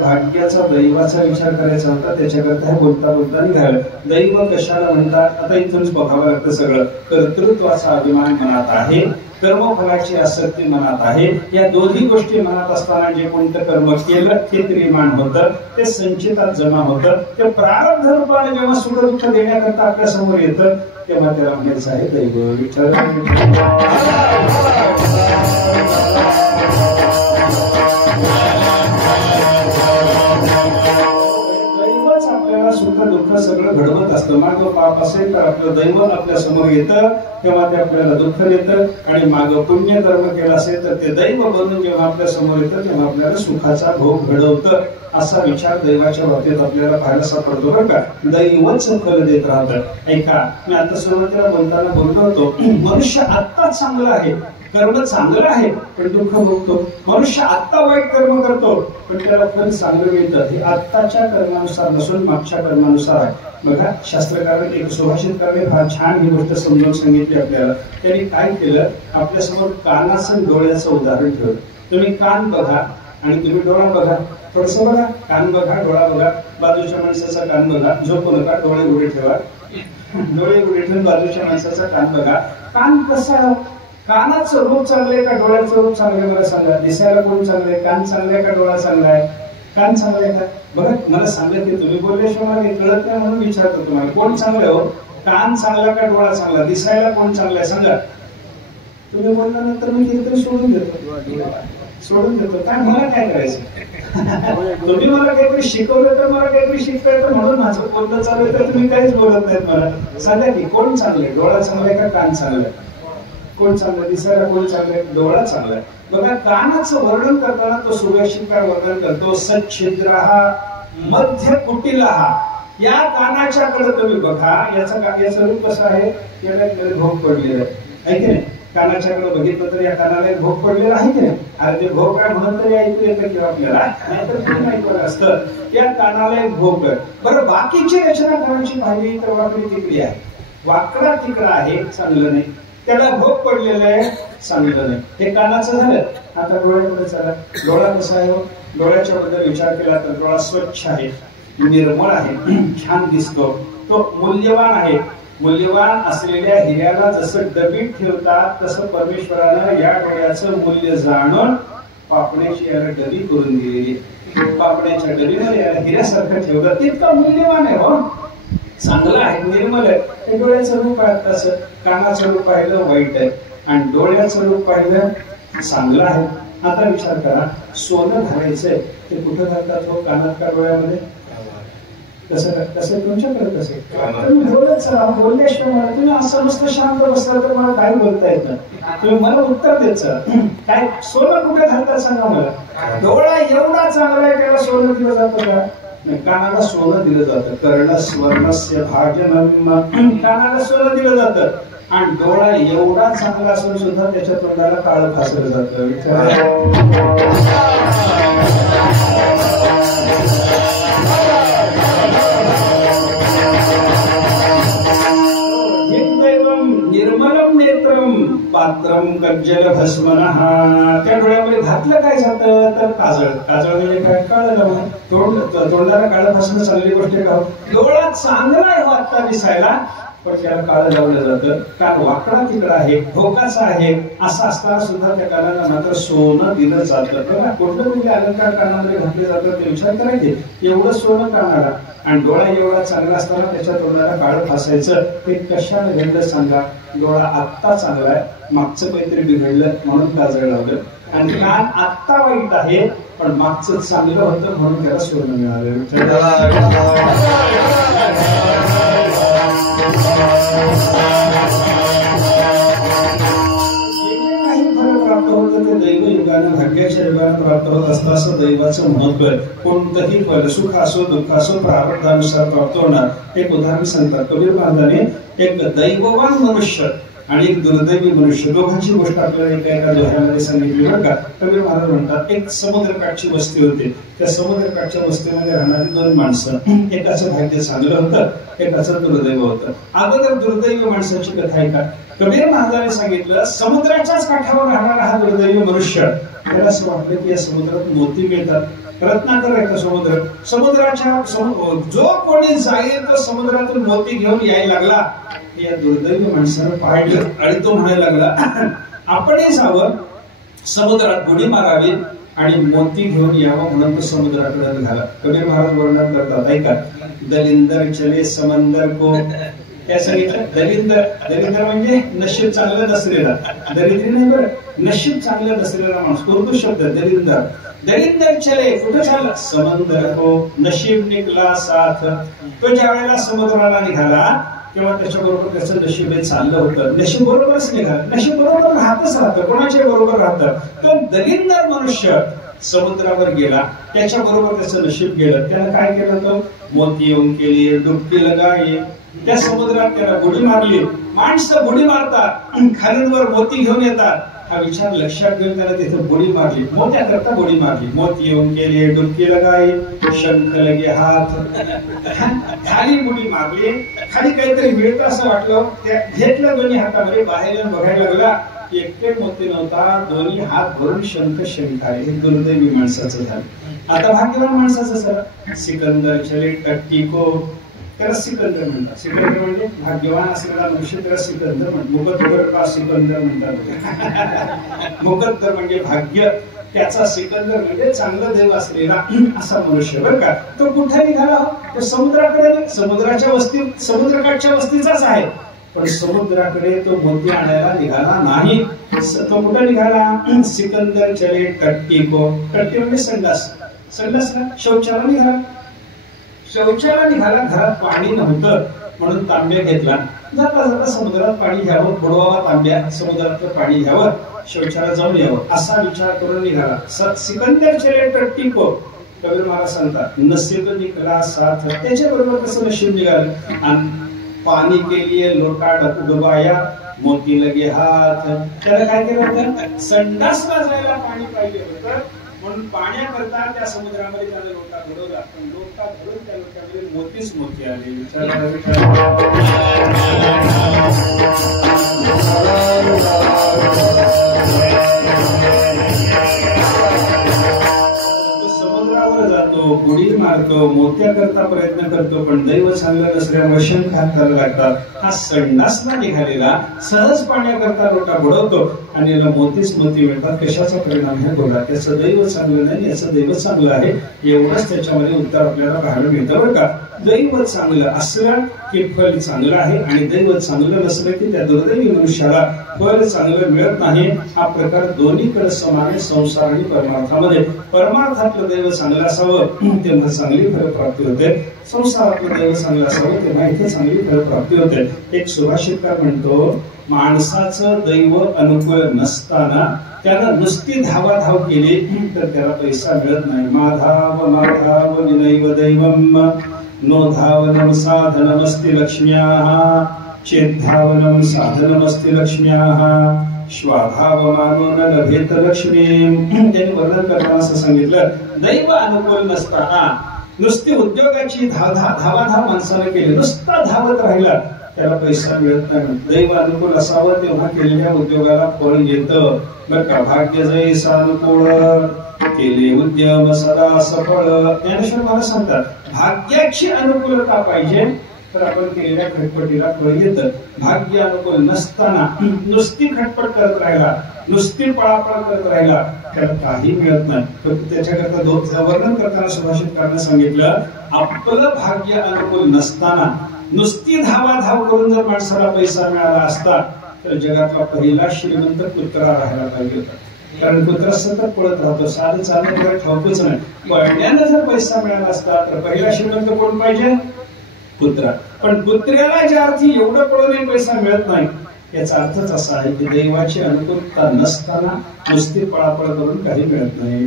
भाग्याचा दैवाचा विचार करायचा होता. त्याच्याकरता हे बोलता बोलता निघालं. दैव कशाला म्हणतात आता इथूनच बघावं लागतं सगळं. कर्तृत्वाचा अभिमान मनात आहे, कर्मफलाची आसक्ती मनात आहे. या दोन्ही गोष्टी मनात असताना जे कोणतं कर्म केलं ते निर्माण होतं, ते संचितात जमा होतं. ते प्रारब्ध रूपाने जेव्हा सुख दुःख देण्याकरता आपल्या समोर येतं तेव्हा त्याला म्हणायचं आहे दैव. विचार सुख दुःख सगळं घडवत असतं. मागं पाप असेल तर आपलं दैवत आपल्या समोर येतं तेव्हा ते आपल्याला दुःख देतं आणि मागं पुण्य कर्म केलं असेल तर ते दैव बनून जेव्हा आपल्या समोर येतं तेव्हा आपल्याला सुखाचा भोग घडवतं. असा विचार दैवाच्या बाबतीत आपल्याला पाहायला सापडतो बरं का. दैवच फल देत राहतं. ऐका, मी आता सुरुवातीला बोलताना बोललो होतो मनुष्य आत्ता चांगला आहे, कर्म चांगलं आहे पण दुःख भोगतो. मनुष्य आत्ता वाईट कर्म करतो पण त्याला फल चांगलं मिळतं. हे आत्ताच्या कर्मानुसार नसून मागच्या कर्मानुसार आहे. बघा, शास्त्रकारांनी एक सुभाषितकाराने फार छान ही गोष्ट समजावून सांगितली आपल्याला. त्यांनी काय केलं, आपल्यासमोर कानाचं डोळ्याचं उदाहरण ठेवलं. तुम्ही कान बघा आणि तुम्ही डोळा बघा. थोडस बघा, कान बघा, डोळा बघा. बाजूच्या माणसाचा कान बघा, झोपू नका, डोळे उघडे ठेवा. डोळे उघडे ठेवून बाजूच्या माणसाचा कान बघा. कान कसा, कानाचं रूप चांगलंय का डोळ्याचं रूप चांगलंय मला सांगा. दिसायला कोण चांगलंय, कान चांगलाय का डोळा चांगलाय? कान चांगलाय का? बघा, मला सांगा ते तुम्ही बोलल्याशिवाय मला कळत नाही म्हणून विचारतो तुम्हाला. कोण चांगलं हो, कान चांगला का डोळा चांगला? दिसायला कोण चांगलाय सांगा. तुम्ही बोलल्यानंतर मी कितीतरी सोडून देतो काय मला काय करायचं तुम्ही मला काहीतरी शिकवलं तर मला काहीतरी शिकवायचं म्हणून माझं बोलणं चालू आहे तर तुम्ही काहीच बोलत नाहीत मला. सांगा की कोण चांगलंय, डोळा चांगलाय का कान चांगलाय? कोण चांगलं दिसायला कोण चांगलंय? डोळा चांगलाय. बघा कानाचं वर्णन करताना तो सुभाषितकार वर्णन करतो सच्छिद्रहा मध्य कुटिलहा. या कानाच्याकडे तुम्ही बघा, याचं रूप कसं आहे, याला भोग पडलेलं आहे की नाही? कानाच्याकडे बघितलं तर या कानाला एक भोग पडलेला आहे की नाही? अरे ते भोग काय म्हणून तरी ऐकू येतं किंवा आपल्याला, नाहीतर तुम्ही ऐकलं असतं. या कानाला एक भोग आहे. बरं बाकीची रचना करायची पाहिली तर वाकडी तिकडी आहे, वाकडा तिकडा आहे, चांगलं नाही. त्याला भोग पडलेलं आहे, चांगलं नाही. हे कानाचं झालं. आता डोळ्याकडे चला. डोळा कसा आहे? डोळ्याच्या बद्दल विचार केला तर डोळा स्वच्छ आहे, निर्मळ आहे, छान दिसतो, तो मूल्यवान आहे. मूल्यवान असलेल्या हिऱ्याला जसं डबीत ठेवतात तसं परमेश्वरानं या डोळ्याचं मूल्य जाणून पापण्याची याला डबी करून दिलेली. पापण्याच्या डबीमध्ये याला हिऱ्यासारखं ठेवलं. तितकं मूल्यवान आहे हो, चांगलं आहे, निर्मल आहे. हे डोळ्याचं रूप आहे. तसं कानाचं रूप पाहिलं वाईट आहे आणि डोळ्याचं रूप पाहिलं चांगलं आहे. आता विचार करा, सोनं घालायचंय ते कुठं घालतात हो? कानात का डोळ्यामध्ये? कसं तुमच्याकडे कसं? तुम्ही बोलत चला, बोलल्याशिवाय मला तुम्ही असं नुसतं शांत बसला तर मला काही बोलता येत नाही. तुम्ही मला उत्तर देत चला. काय सोनं कुठे घालतात सांगा मला? डोळा एवढा चांगला आहे त्याला सोनं दिलं जातं का? कानाला सोनं दिलं जातं. कर्ण स्वर्णस्य भाजनम, कानाला सोनं दिलं जातं. आणि डोळा एवढा चांगला असून सुद्धा त्याच्या तोंडाला काळं फासलं जातं. निर्मलम नेत्रम पात्रम कज्जल भस्मनः. त्या डोळ्यामध्ये घातलं काय जातं तर काजळ. काजळ म्हणजे काय? काळं लावणं. तोंडाला काळं फासणं चांगली गोष्ट का? डोळा चांगला आहे वाटता दिसायला, पण त्याला काळं लावलं जातं. कान वाकडा तिकडा आहे, धोकाचा आहे. असं असताना सुद्धा त्या कानाला मात्र सोनं दिलं जातं. बघा कुठलं म्हणजे अलंकार कानामध्ये घातले जातात ते विचार करायचे. एवढं सोनं कानाला आणि डोळा एवढा चांगला असताना त्याच्या तोंडाला काळं फासायचं, ते कशाला घडलं सांगा? डोळा आत्ता चांगला आहे, मागचं काहीतरी बिघडलं म्हणून काजळ लावलं. आणि कान आत्ता वाईट आहे पण मागचं चांगलं होतं म्हणून त्याला सोनं मिळालं. काही फळ प्राप्त होतं ते दैव युगानं भाग्याच्या युगानं प्राप्त होत असतं, असं दैवाचं महत्व आहे. कोणतंही फळ सुख असो दुःख असो प्रारब्धानुसार प्राप्त होणार. एक उदाहरण सांगतात कबीर महाराजांनी. एक दैववान मनुष्य आणि एक दुर्दैवी मनुष्य, दोघांची गोष्ट आपल्याला एका दोह्यामध्ये सांगितली बरं का. कबीर महाराज म्हणतात एक समुद्रकाठची वस्ती होती. त्या समुद्रकाठच्या वस्तीमध्ये राहणारी दोन माणसं, एकाचं भाग्य चांगलं होतं, एकाचं दुर्दैव होतं. अगोदर दुर्दैवी माणसाची कथा आहे का? कबीर महाराजांनी सांगितलं समुद्राच्याच काठावर राहणारा हा दुर्दैवी मनुष्य, त्याला असं वाटलं की या समुद्रात मोती मिळतात, रत्नाकर आहे का समुद्र. समुद्राच्या जो कोणी जाईल तो समुद्रातून मोती घेऊन यायला लागला. या दुर्दैवी माणसानं पाहिलं आणि तो म्हणायला लागला आपणही जावं, समुद्रात बुडी मारावी आणि मोती घेऊन यावं म्हणून तो समुद्राकडे निघाला. कबीर महाराज वर्णन करतात ऐका. दलिंदर चले समंदर को. त्या सांगितलं दलिंदर म्हणजे नशीब चांगलं नसलेला, दरिद्री नाही बरं, नशीब चांगलं नसलेला माणूस. उर्दू शब्द दलिंदर. दलिंदर चले कुठं झालं? समंदर को. नशीब निघला साथ. तो ज्या वेळेला समुद्राला निघाला तेव्हा त्याच्याबरोबर त्याचं नशीब हे चाललं होतं. नशीब बरोबरच निघालं. नशीब बरोबर राहतच राहतं, कोणाच्या बरोबर राहतं. तो दलिंदर मनुष्य समुद्रावर गेला, त्याच्या बरोबर त्याचं नशीब गेलं. त्यानं काय केलं? तो मोती येऊन केली, डुबकी लगाई. त्या समुद्रात त्याला बुडी मारली. माणसं बुडी मारतात, खालीवर मोती घेऊन येतात. हा विचार लक्षात घेऊन त्याला तिथे बुडी मारली, मोत्या करता बुडी मारली. मोती येऊन केली, डुबकी लगाई, शंख लगे हात. खाली बुडी मारली, खाली काहीतरी मिळतं असं वाटलं, त्या घेतलं दोन्ही हातामध्ये, बाहेर बघायला लागला एकटे मोती नव्हता, दोन्ही हात भरून शंख शंखाले. हे दुर्दैवी माणसाचं झालं. आता भाग्यवान माणसाचं सर सिकंदर चले टट्टी को. त्याला सिकंदर म्हणतात. सिकंदर म्हणजे भाग्यवान असलेला मनुष्य त्याला सिकंदर म्हणतात. मुकद्दर का सिकंदर म्हणतात. मुकद्दर म्हणजे भाग्य, त्याचा सिकंदर म्हणजे चांगलं देव असलेला असा मनुष्य बरं का. तो कुठे निघाला? तो समुद्राकडे, समुद्राच्या वस्ती, समुद्रकाठच्या वस्तीचाच आहे. पण समुद्राकडे तो मोती आणायला निघाला नाही. तो कुठं निघाला? सिकंदर चले टट्टी को. टट्टी म्हणजे संडास. संडास ना शौचाला निघाला. शौचाला निघाला. घरात पाणी नव्हतं म्हणून तांब्या घेतला. जाता जाता समुद्रात पाणी घ्यावं, बुडवावा तांब्या, समुद्रातलं पाणी घ्यावं, शौचाला जाऊन यावं असा विचार करून निघाला. सिकंदर चले टट्टी को. कबीर महाराज सांगतात नसीब निकला साथ. त्याच्याबरोबर कसं नशीब निघालं? आणि पाणी के लिए लोटा डुबाया मोती लगे हात. त्याला काय केलं होतं? संडासला जायला पाणी पाहिजे होतं म्हणून पाण्याकरता त्या समुद्रामध्ये त्याला लोटा घडवला. पण लोटा घडून त्या लोटामध्ये मोतीच मोती आले. समुद्रावर जातो, बुडी मारतो, मोत्या करता प्रयत्न करतो, पण दैव चांगलं नसल्यामुळे शंख हाताला लागतात. हा संडासला निघालेला सहज पाण्याकरता लोटा बुडवतो आणि याला मोतीच मोती मिळतात. कशाचा परिणाम आहे बघा. त्याचं दैव चांगलं नाही, याचं दैव चांगलं आहे. एवढंच त्याच्यामध्ये उत्तर आपल्याला पाहायला मिळतं बरं का. दैव चांगलं असलं की फल चांगलं आहे आणि दैव चांगलं नसलं की त्या दुर्दैवी मनुष्याला फल चांगलं मिळत नाही. हा प्रकार दोन्हीकडे समान आहे, संसार आणि परमार्थामध्ये. परमार्थातलं दैव चांगलं असावं तेव्हा चांगली फलप्राप्ती होते. संसारातलं दैव चांगलं असावं तेव्हा इथे चांगली फलप्राप्ती होते. एक सुभाषितकार म्हणतो माणसाचं दैव अनुकूल नसताना त्यानं नुसती धावाधाव केली तर त्याला पैसा मिळत नाही. माधाव माधाव विनैव दैवम नो धावनम साधनमस्ति लक्ष्म्याः चेद्धावनम साधनमस्ति लक्ष्म्याः श्वाधावमानो न लभेत लक्ष्मीं. त्यांनी वर्णन करताना असं सांगितलं दैव अनुकूल नसताना नुसती उद्योगाची धावाधाव माणसाने केली, नुसता धावत राहिला त्याला पैसा मिळत नाही. दैव अनुकूल असावं तेव्हा केलेल्या उद्योगाला फळ येतं बरं का. भाग्य जैसा अनुकूळ केले उद्यम सदा सफळ. ज्ञानेश्वर मला सांगतात भाग्याची अनुकूलता पाहिजे तर आपण केलेल्या खटपटीला फळ येतं. भाग्य अनुकूल नसताना नुसती खटपट करत राहिला, नुसती पळापळ करत राहिला त्याला काही मिळत नाही. त्याच्याकरता वर्णन करताना सुभाषितकारांनी सांगितलं आपलं भाग्य अनुकूल नसताना नुसती धावाधाव करून जर माणसाला पैसा मिळाला असता तर जगातला पहिला श्रीमंत कुत्रा राहायला पाहिजे होता. कारण कुत्रा सतत पळत राहतो, साधं चालणं वगैरे ठाऊकच नाही. पळण्यानं जर पैसा मिळाला असता तर पहिला श्रीमंत कोण पाहिजे? कुत्रा. पण कुत्र्याला ज्या अर्थी एवढं पळूनही पैसा मिळत नाही याचा अर्थच असा आहे की दैवाची अनुकूलता नसताना नुसती पळापळ करून काही मिळत नाही.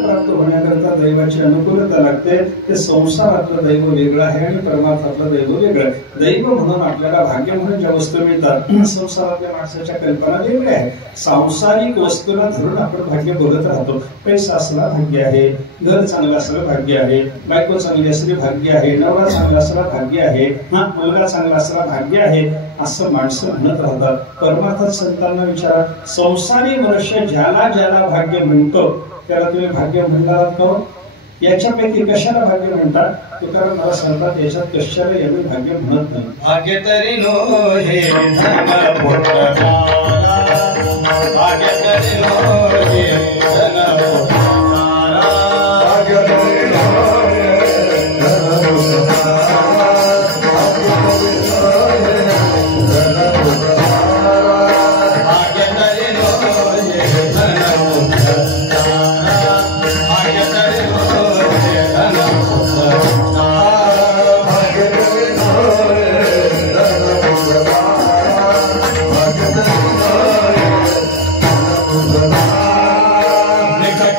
प्राप्त होण्याकरता दैवाची अनुकूलता लागते. ते संसारातलं दैव वेगळं आहे आणि परमार्थातलं दैव वेगळं आहे. दैव म्हणून आपल्याला भाग्य म्हणून ज्या वस्तू मिळतात संसारातल्या माणसाच्या कल्पना वेगळ्या आहे. सांसारिक वस्तूला धरून आपण भाग्य बोलत राहतो. पैसा असला भाग्य आहे, घर चांगलं असलं भाग्य आहे, बायको चांगली असली भाग्य आहे, नवरा चांगला असला भाग्य आहे, मुलगा चांगला असला भाग्य आहे असं माणसं म्हणत राहतात. परमार्थात संतांना विचारा संसारी मनुष्य ज्याला ज्याला भाग्य म्हणतो त्याला तुम्ही भाग्य म्हणणार का? याच्यापैकी कशाला भाग्य म्हणतात? तुकाराम मला सांगतात याच्यात कशाला याने भाग्य म्हणत नाही. भाग्य तरी लो हे धन पोटाला, भाग्य तरी लो हे धन पोटाला, भाग्य तरी लो हे धन पोटाला, भाग्य तरी लो हे धन निकट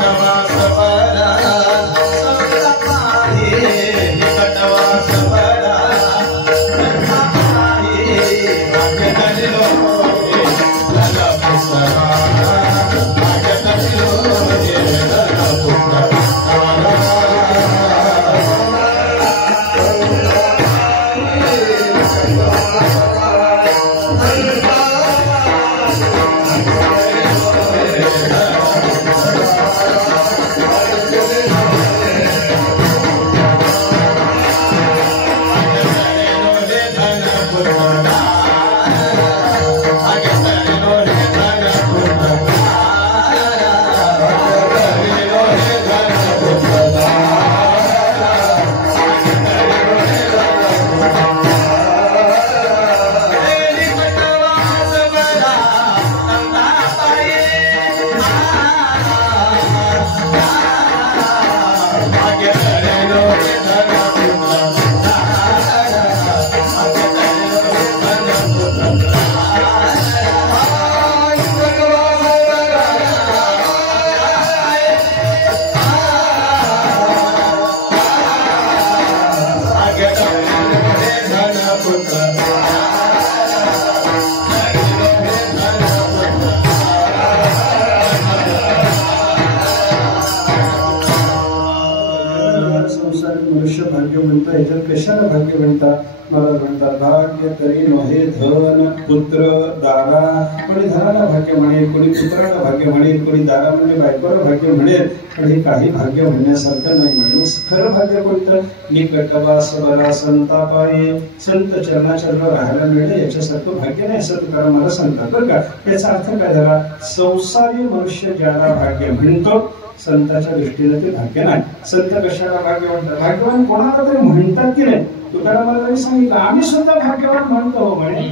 म्हणतात महाराज म्हणतात भाग्य तरी नव्हे धन पुत्र दारा. कोणी धनाला भाग्य म्हणेल, कोणी पुत्राला भाग्य म्हणेल, कोणी दारा म्हणजे बायकोला भाग्य म्हणेल, पण हे काही भाग्य म्हणण्यासारखं नाही म्हणेल. खरं भाग्य कोणतं? निकटवास बरा संतापाये, संत चरणाचरण राहायला मिळणे याच्यासारखं भाग्य नाही असं तुकाराम मला सांगतात बरं का. याचा अर्थ काय झाला? संसारी मनुष्य ज्याला भाग्य म्हणतो संतांच्या दृष्टीने ते भाग्य नाही. संत कशाला भाग्य म्हणतात? भाग्यवान कोणाला तरी म्हणतात की नाही? तुकारामाला तरी सांगितलं आम्ही सुद्धा भाग्यवान म्हणतो म्हणे.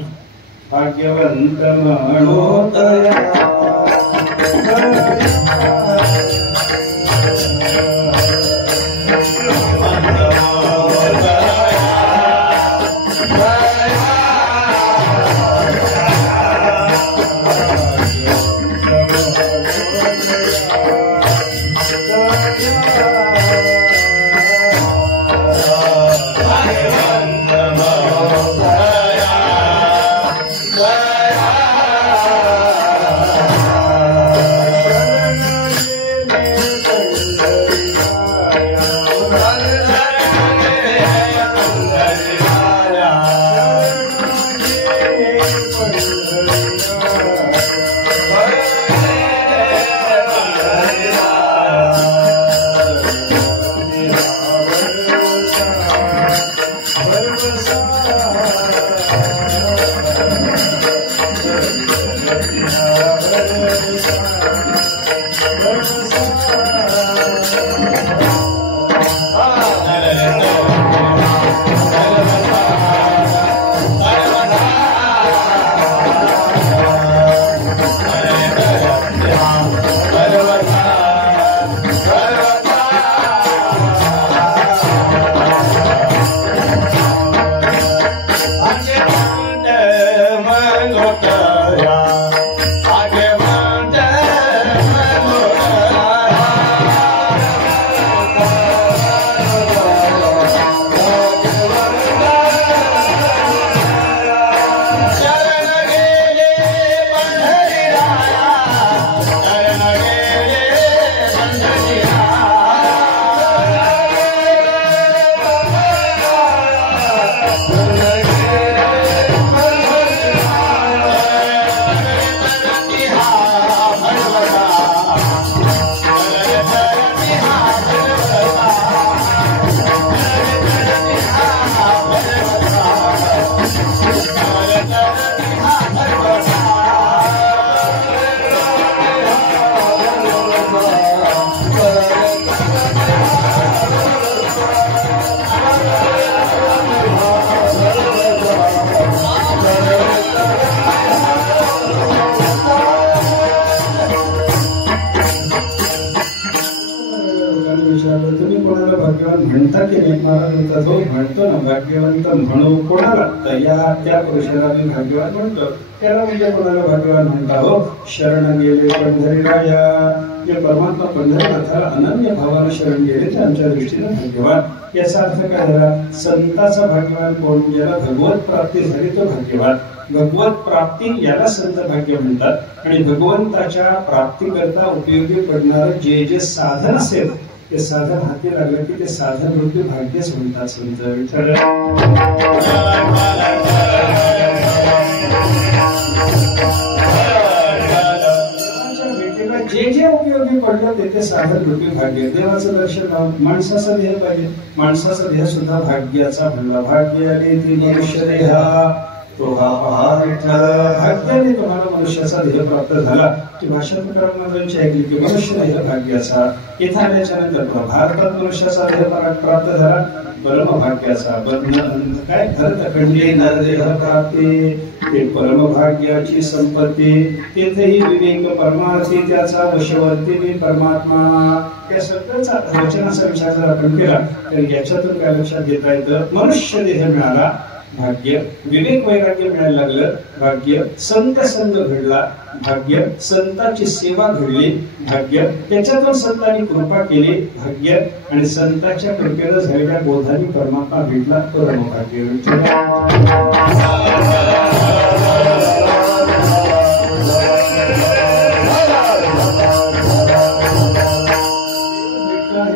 भाग्यवंत म्हणो तया म्हणता की नाही? महाराज जो म्हणतो ना भाग्यवंत म्हणू कोणाला? या त्या पुरुषाला मी भाग्यवान म्हणतो. त्याला म्हणजे कोणाला भाग्यवान म्हणता? हो, शरण गेले पंढरीराया. जे परमात्मा पंढरीनाथाला अनन्य भावाने शरण गेले ते आमच्या दृष्टीने भाग्यवान. याचा अर्थ काय झाला? संताचा भाग्यवान कोण? ज्याला भगवत प्राप्ती झाली तो भाग्यवान. भगवत प्राप्ती याला संत भाग्य म्हणतात. आणि भगवंताच्या प्राप्तीकरता उपयोगी पडणारं जे जे साधन असेल ते साधन हाती लागलं की ते साधन रूपी भाग्यच म्हणतात संत विठ्ठल. जे जे उपयोगी पडलं ते साधन रूपी भाग्य. देवाचं दर्शन माणसाचा ध्येय पाहिजे. माणसाचा ध्येय सुद्धा भाग्याचा म्हणला. भाग्याने ती मनुष्य देहा तो हा पहा विठ्ठल. भाग्याने तुम्हाला मनुष्याचा ध्येय प्राप्त झाला. ती भाषा तुकारामांची ऐकली की मनुष्य ध्येय भाग्याचा. इथं आल्याच्या नंतर भारतात मनुष्याचा ध्येय प्राप्त झाला परमभाग्याचा. काय भरत खंडे नरदेह प्राप्ती ते परमभाग्याची संपत्ती. तेथेही विवेक परमार्थी त्याचा वशवर्ती मी परमात्मा. या सगळ्याचा वचनाचा विचार जर आपण केला तर याच्यातून काय लक्षात घेता येतं? मनुष्य देह मिळाला भाग्य, विवेक वैराग्य मिळायला लागलं भाग्य, संत संग घडला भाग्य, संतांची सेवा घडली भाग्य, त्याच्यातून संतांनी कृपा केली भाग्य, आणि संतांच्या कृपेनं झालेल्या बोधांनी परमात्मा भेटला परमभाग्य.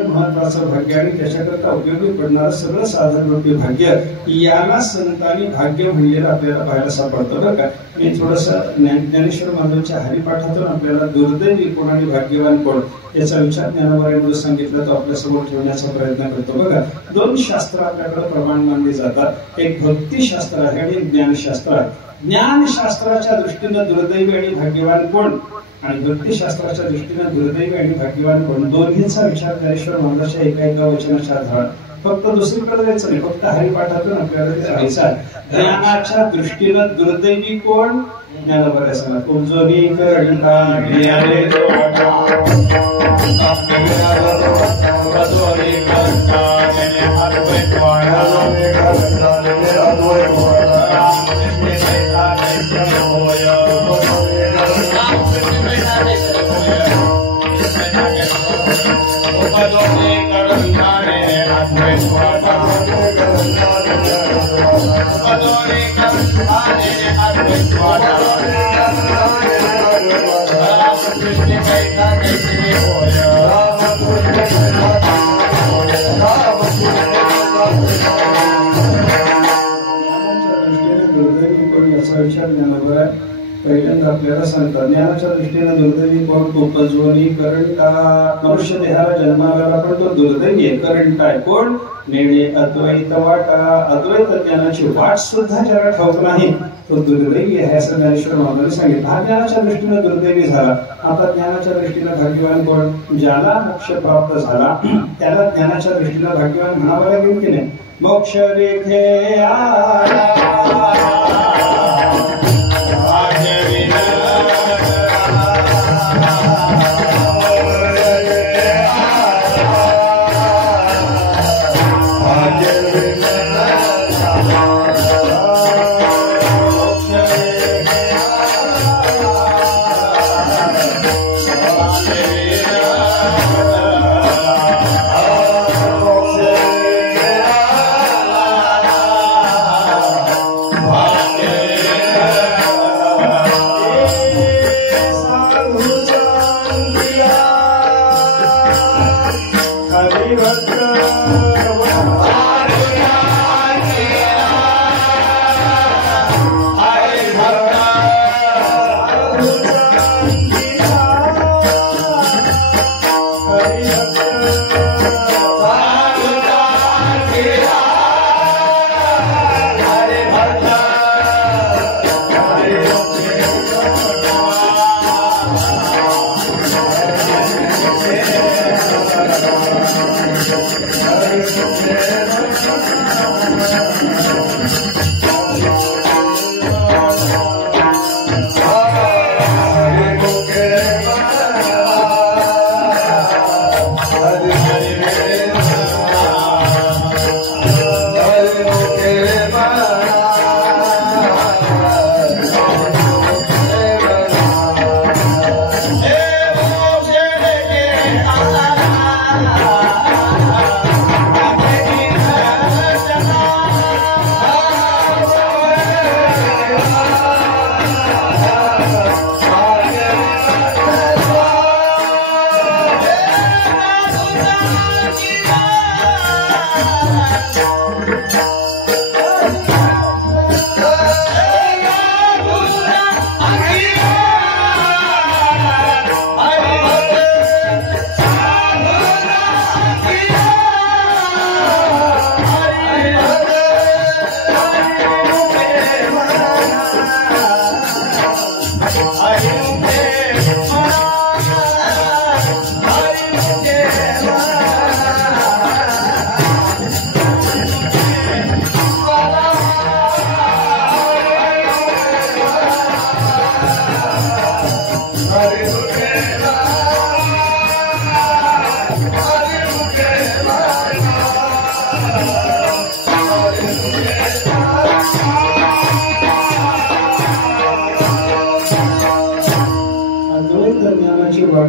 महत्वाचं भाग्य आणि त्याच्याकरता उपयोगी पडणारं सगळं साधन रूपी भाग्य याला संतांनी भाग्य म्हणलेलं आपल्याला पाहायला सापडतं बरं का. मी थोडस ज्ञानेश्वर महाराजांच्या हरिपाठातून आपल्याला दुर्दैवी कोण आणि भाग्यवान कोण याचा विचार ज्ञानोबारांनी सांगितलं तो आपल्या समोर ठेवण्याचा प्रयत्न करतो बघा. दोन शास्त्र आपल्याकडे प्रमाण मानली जातात. एक भक्तिशास्त्र आहे आणि एक ज्ञानशास्त्र आहे. ज्ञानशास्त्राच्या दृष्टीनं दुर्दैवी आणि भाग्यवान कोण आणि भक्तिशास्त्राच्या दृष्टीनं दुर्दैवी आणि भाग्यवान कोण दोन्हीचा विचार ज्ञानेश्वर महाराजांच्या एका वचनाच्या आधारावर फक्त दुसरीकडे जायचं नाही, फक्त हरिपाठातून आपल्याला ते राहायचं आहे. ज्ञानाच्या दृष्टीनं दुर्दैवी कोण ज्ञानोबा सांगा कुंजोनी करंटा पहिल्यांदा आपल्याला सांगतात ज्ञानाच्या दृष्टीने दुर्दैवी कोण उपजवणी करंटा. मनुष्य देहाला जन्माला पण तो दुर्दैवी आहे, करंटा आहे. कोण नेणे अद्वैत वाटा. अद्वैत ज्ञानाची वाट सुद्धा ज्याला ठाऊक नाही तो दुर्दैवी आहे असं ज्ञानेश्वर महाराजांनी सांगितलं. हा ज्ञानाच्या दृष्टीने दुर्दैवी झाला. आता ज्ञानाच्या दृष्टीने भाग्यवान कोण ज्याला मोक्ष प्राप्त झाला त्याला ज्ञानाच्या दृष्टीने भाग्यवान म्हणावं लागेल की नाही. मोक्ष रेखे आला Wow.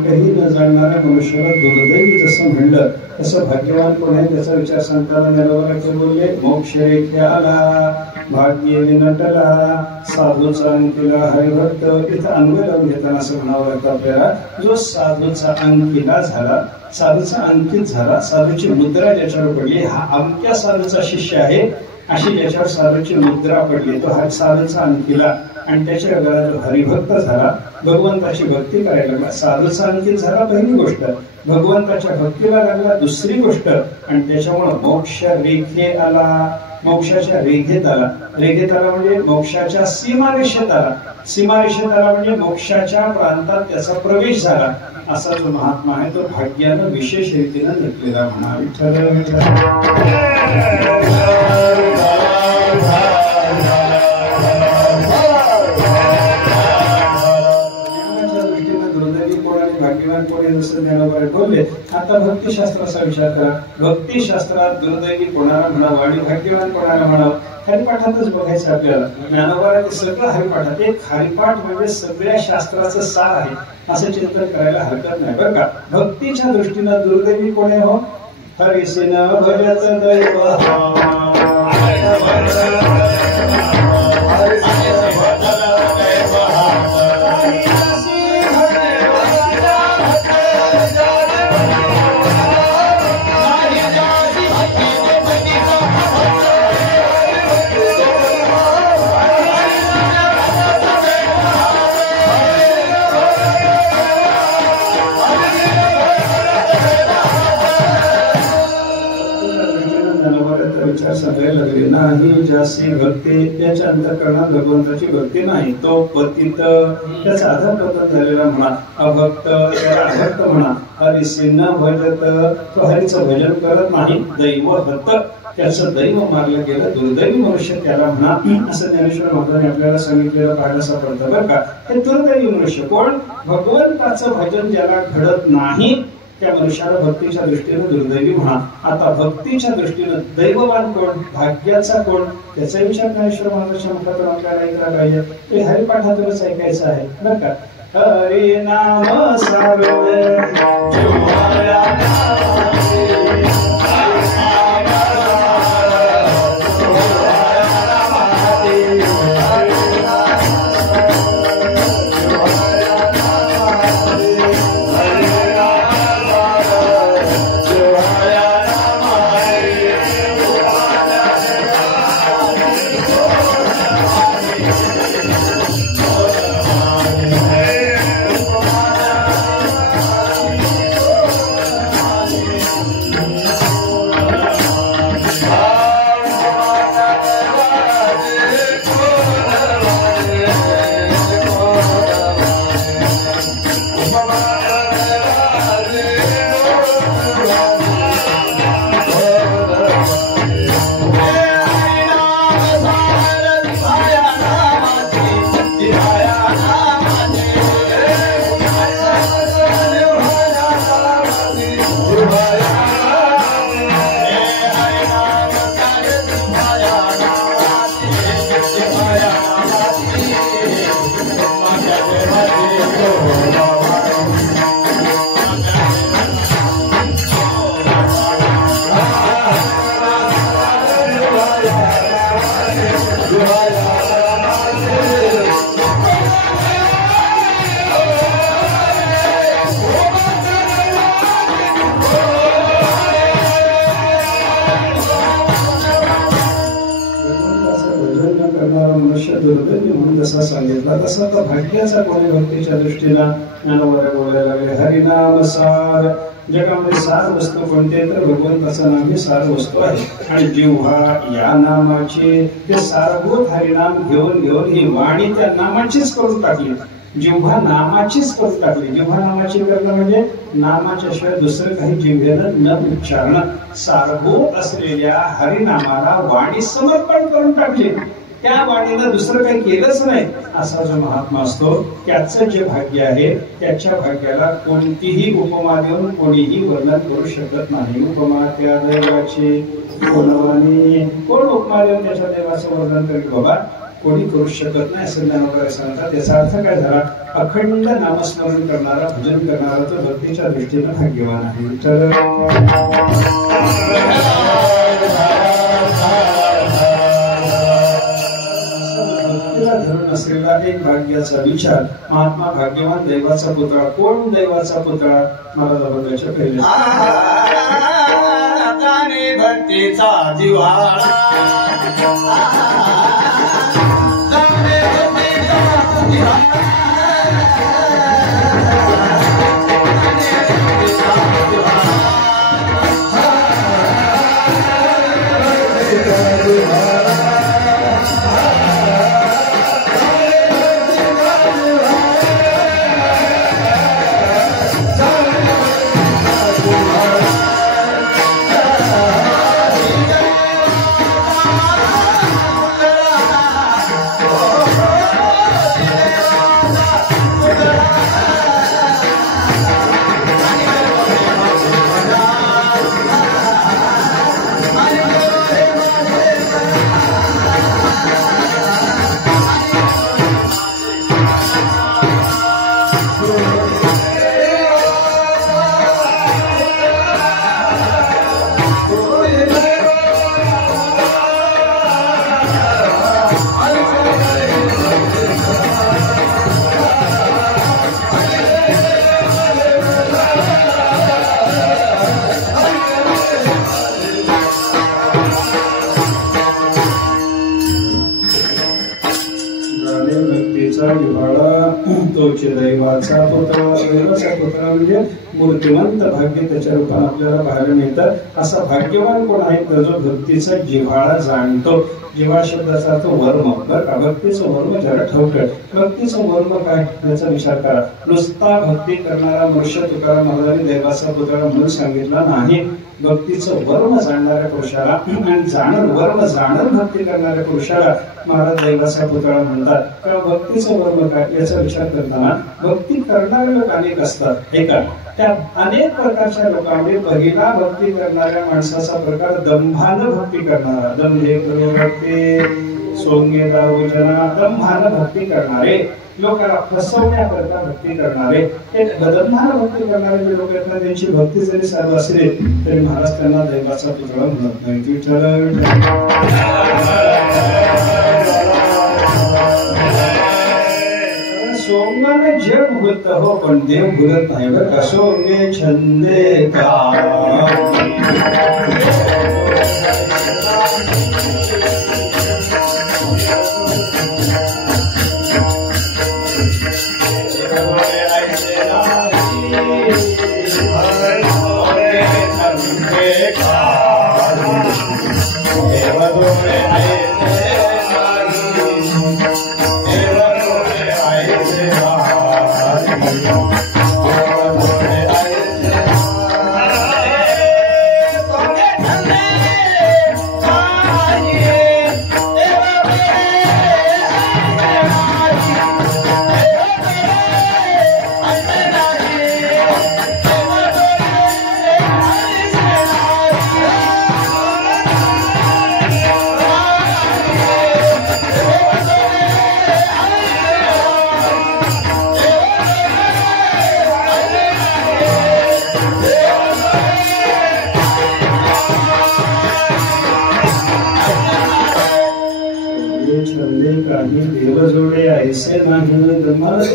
मार्गही न जाणणाऱ्या मनुष्याला दुर्दैवी जसं म्हणलं तसं भाग्यवान कोण आहे त्याचा विचार सांगताना ज्ञानोबा बोलले मोक्ष रेख्याला भाग्य विनटला साधूचा अंकिला हरिभक्त. इथं अन्वय लावून घेताना असं म्हणावं लागतं आपल्याला, जो साधूचा अंकिला झाला, साधूचा अंकित झाला, साधूची मुद्रा ज्याच्यावर पडली, हा अमक्या साधूचा शिष्य आहे अशी ज्याच्यावर साधूची मुद्रा पडली, तो हा साधूचा अंकिला आणि त्याच्या घरात हरिभक्त झाला, भगवंताची भक्ती करायला लागला. साधूचा अंकित झाला पहिली गोष्ट, भगवंताच्या भक्तीला लागला दुसरी गोष्ट, आणि त्याच्यामुळे मोक्ष रेखे आला, मोक्षाच्या रेघेत आला. रेघेत आला म्हणजे मोक्षाच्या सीमारेषेत आला, सीमारेषेत आला म्हणजे मोक्षाच्या प्रांतात त्याचा प्रवेश झाला. असा जो महात्मा आहे तो भाग्यानं विशेष रीतीनं नटलेला म्हणा. भाग्यवान कोण आहे जसं ज्ञानोबा बोलले. आता भक्तिशास्त्राचा विचार करा, भक्तिशास्त्रात दुर्दैवी कोणाला म्हणावं आणि भाग्यवान कोणाला म्हणावं हरिपाठातच बघायचं आपल्याला. ज्ञानोबा ते सगळं हरिपाठात, एक हरिपाठ म्हणजे सगळ्या शास्त्राचं सार आहे असं चिंतन करायला हरकत नाही बरं का. भक्तीच्या दृष्टीनं दुर्दैवी कोण आहे हो? हरिसिन भजत दैव विचार सांगायला लागले. नाही जासी भक्ती, त्याच्या अंतःकरणात भगवंताची भक्ती नाही, तो पतित, त्याचा आधार पतन झालेला म्हणा, अभक्त, त्याला अभक्त म्हणा. हरिसिन भजत, तो हरीचं भजन करत नाही, दैव हत, त्याचं दैव मारलं गेलं, दुर्दैवी मनुष्य त्याला म्हणा. असं ज्ञानेश्वर महाराजांनी आपल्याला सांगितलेलं पाहायला सापडतं बरं का. हे दुर्दैवी मनुष्य कोण? भगवंताचं भजन ज्याला घडत नाही त्या मनुष्याला भक्तीच्या दृष्टीनं दुर्दैवी म्हणा. आता भक्तीच्या दृष्टीनं दैववान कोण, भाग्याचा कोण, त्याचा विचार ज्ञानेश्वर महाराजांच्या मुखातून आपल्याला ऐकला पाहिजे. ते हरिपाठातूनच ऐकायचं आहे बरं का. हरि नाम दुर्दैवी म्हणून जसा सांगितला तसा तो भाग्याचा कोणी भक्तीच्या दृष्टीनं ज्ञानोबा बोलायला लागले. हरिनाम सार, जगामध्ये सार वस्तू कोणते तर भगवंताचं नाम ही सार वस्तू आहे. आणि जिव्हा या नामाची ते सारभूत हरिनाम घेऊन घेऊन ही वाणी त्या नामाचीच करून टाकली. जिव्हा नामाचीच करून टाकली. जिव्हा नामाची करणं म्हणजे नामाच्या शिवाय दुसरं काही जिव्हेनं न उच्चारणं. सारभूत असलेल्या हरिनामाला वाणी समर्पण करून टाकली. त्या वाणीनं दुसरं काही केलंच नाही. असा जो महात्मा असतो त्याचं जे भाग्य आहे त्याच्या भाग्याला कोणतीही उपमा देऊन कोणीही वर्णन करू शकत नाही. उपमा त्या दैवाची कोणवानी, कोण उपमा देऊन त्याच्या देवाचं वर्णन करेल बाबा. कोणी करू शकत नाही असं ज्ञानोबा सांगतात. याचा अर्थ काय झाला? अखंड नामस्मरण करणारा, भजन करणारा तो भक्तीच्या दृष्टीने भाग्यवान आहे. तर भक्तीला धरून असलेला एक भाग्याचा विचार, महात्मा भाग्यवान दैवाचा पुतळा. कोण दैवाचा पुतळा? मला बघायच्या पहिले भक्तीचा जिव्हाळा दैवाचा पुतळा. दैवाचा पुतळा म्हणजे मूर्तिमंत भाग्य त्याच्या रूपाने आपल्याला पाहायला मिळतं. असा भाग्यवान कोण आहे? तर जो भक्तीचा जिव्हाळा जाणतो. जिव्हाळा शब्दाचा अर्थ वर्म. बरं का? भक्तीचं वर्म जरा ठवठळ. भक्तीचं वर्म काय याचा विचार करा. नुसता भक्ती करणारा मनुष्य तुकाराम महाराजांनी दैवाचा पुतळा म्हणून सांगितला नाही. भक्तीचं वर्म जाणणाऱ्या पुरुषाला आणि वर्म जाणून भक्ती करणाऱ्या पुरुषाला महाराज दैवाचा पुतळा म्हणतात. किंवा भक्तीचं वर्म काय याचा विचार करताना भक्ती करणारे लोक अनेक असतात. हे का? त्या अनेक प्रकारच्या लोकांमध्ये पहिला भक्ती करणाऱ्या माणसाचा प्रकार दंभानं भक्ती करणारा. दंभे भक्ती सोंगे दारुजना. दंभानं भक्ती करणारे, लोकांना फसवण्याकरता भक्ती करणारे, एक दंभानं भक्ती करणारे जे लोक आहेत ना, त्यांची भक्ती जरी चालू असली तरी महाराज त्यांना दैवाचा पुतळा म्हणत नाही. सोंगाने जग भूलत हो पण देव भूलत नाही. बरं का? सोंगे छंदे का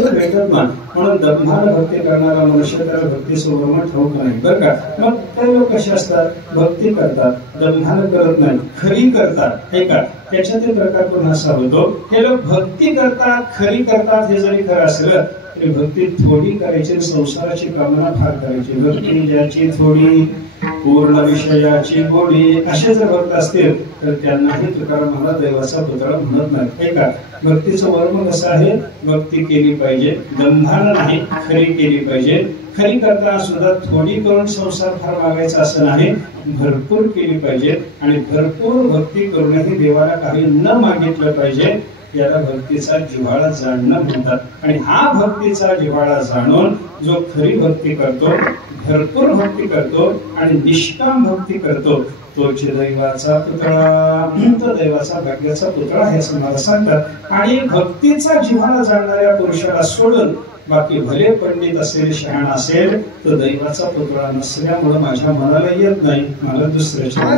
भेटत ना म्हणून दंभानं भक्ती करणारा मनुष्य त्याला भक्ती सुवर्म ठाऊक नाही. बरं का? मग ते लोक कसे असतात? भक्ती करतात, दंभानं करत नाही, खरी करतात. हे का? त्याच्यातील प्रकार पुन्हा असा होतो. हे लोक भक्ती करतात, खरी करतात. हे जरी खरं असलं तरी भक्ती थोडी करायची, संसाराची कामना फार करायची. भक्ती ज्याची थोडी पूर्ण विषयाची गोडी, असे जर भक्त असतील तर त्यांनाही तुकाराम महाराज दैवाचा पुतळा म्हणत नाही. हे का? भक्तीचं वर्म कसं आहे? भक्ती केली पाहिजे, दंभानं नाही, खरी केली पाहिजे. खरी करताना सुद्धा थोडी करून संसार फार मागायचा असं नाही, भरपूर केली पाहिजे. आणि भरपूर भक्ती करूनही देवाला काही न मागितलं पाहिजे. याला भक्तीचा जिव्हाळा जाणणं म्हणतात। आणि हा भक्तीचा जिव्हाळा जाणून जो खरी भक्ती करतो, भरपूर भक्ती करतो आणि निष्काम भक्ती करतो, तोच दैवाचा पुतळा, तो दैवाचा भाग्याचा पुतळा हे असं मला सांगतात। आणि भक्तीचा जिव्हाळा जाणणाऱ्या पुरुषाला सोडून बाकी भले पंडित असेल, शहाणा असेल, तो दैवाचा पुतळा नसल्यामुळे माझ्या मनाला येत नाही। मला दुसऱ्याच्या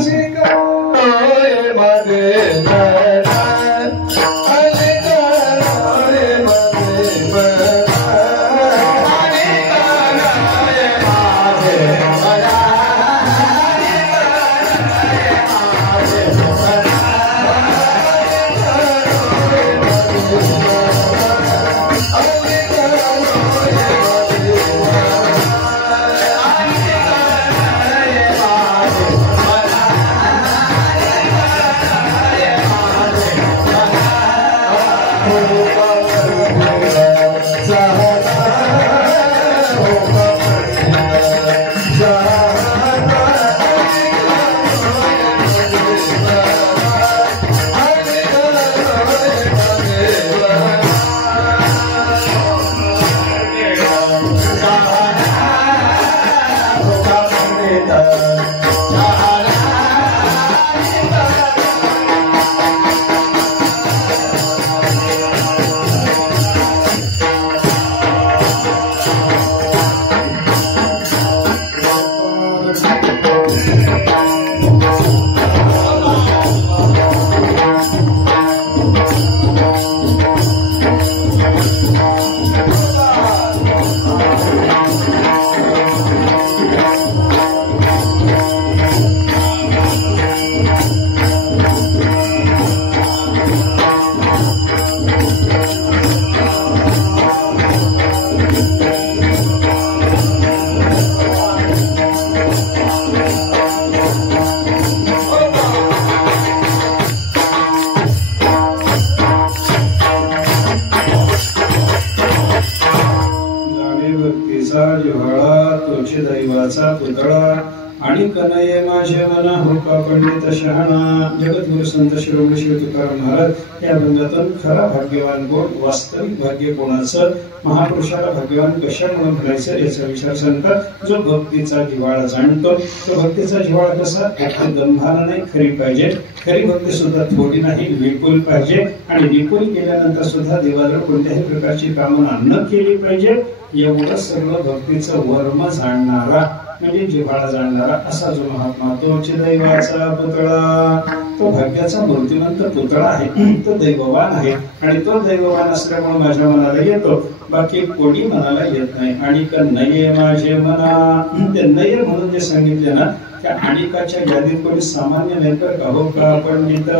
दैवाचा पुतळा आणि कनये माझे मना होका पंडित शहाणा। जगद्गुरु संत शिरोमणी श्री तुकाराम महाराज या बंधातून खरा भाग्यवान कोण, वास्तविक भाग्य कोणाचं, महापुरुषाला भाग्यवान कशामुळे म्हणायचं याचा विचार सांगतात। जो भक्तीचा जिव्हाळा जाणतो, तो भक्तीचा जिव्हाळा कसा, दंभाला नाही, खरी पाहिजे। खरी भक्ती सुद्धा थोडी नाही, विपुल पाहिजे। आणि विपुल केल्यानंतर सुद्धा देवाला कोणत्याही प्रकारची कामना न केली पाहिजे। एवढं सर्व भक्तीचं वर्म जाणणारा म्हणजे जिव्हाळा जाणणारा असा जो महात्मा, तोच दैवाचा पुतळा, तो भाग्याचा मूर्तिमंत पुतळा आहे, तो दैववान आहे। आणि तो दैववान असल्यामुळे माझ्या मनाला येतो, बाकी कोणी मनाला येत नाही। आणि नये माझे मना, ते नये म्हणून जे सांगितले ना, त्या आणिकाच्या यादीत कोणी सामान्य नाही तर का, हो का पंडित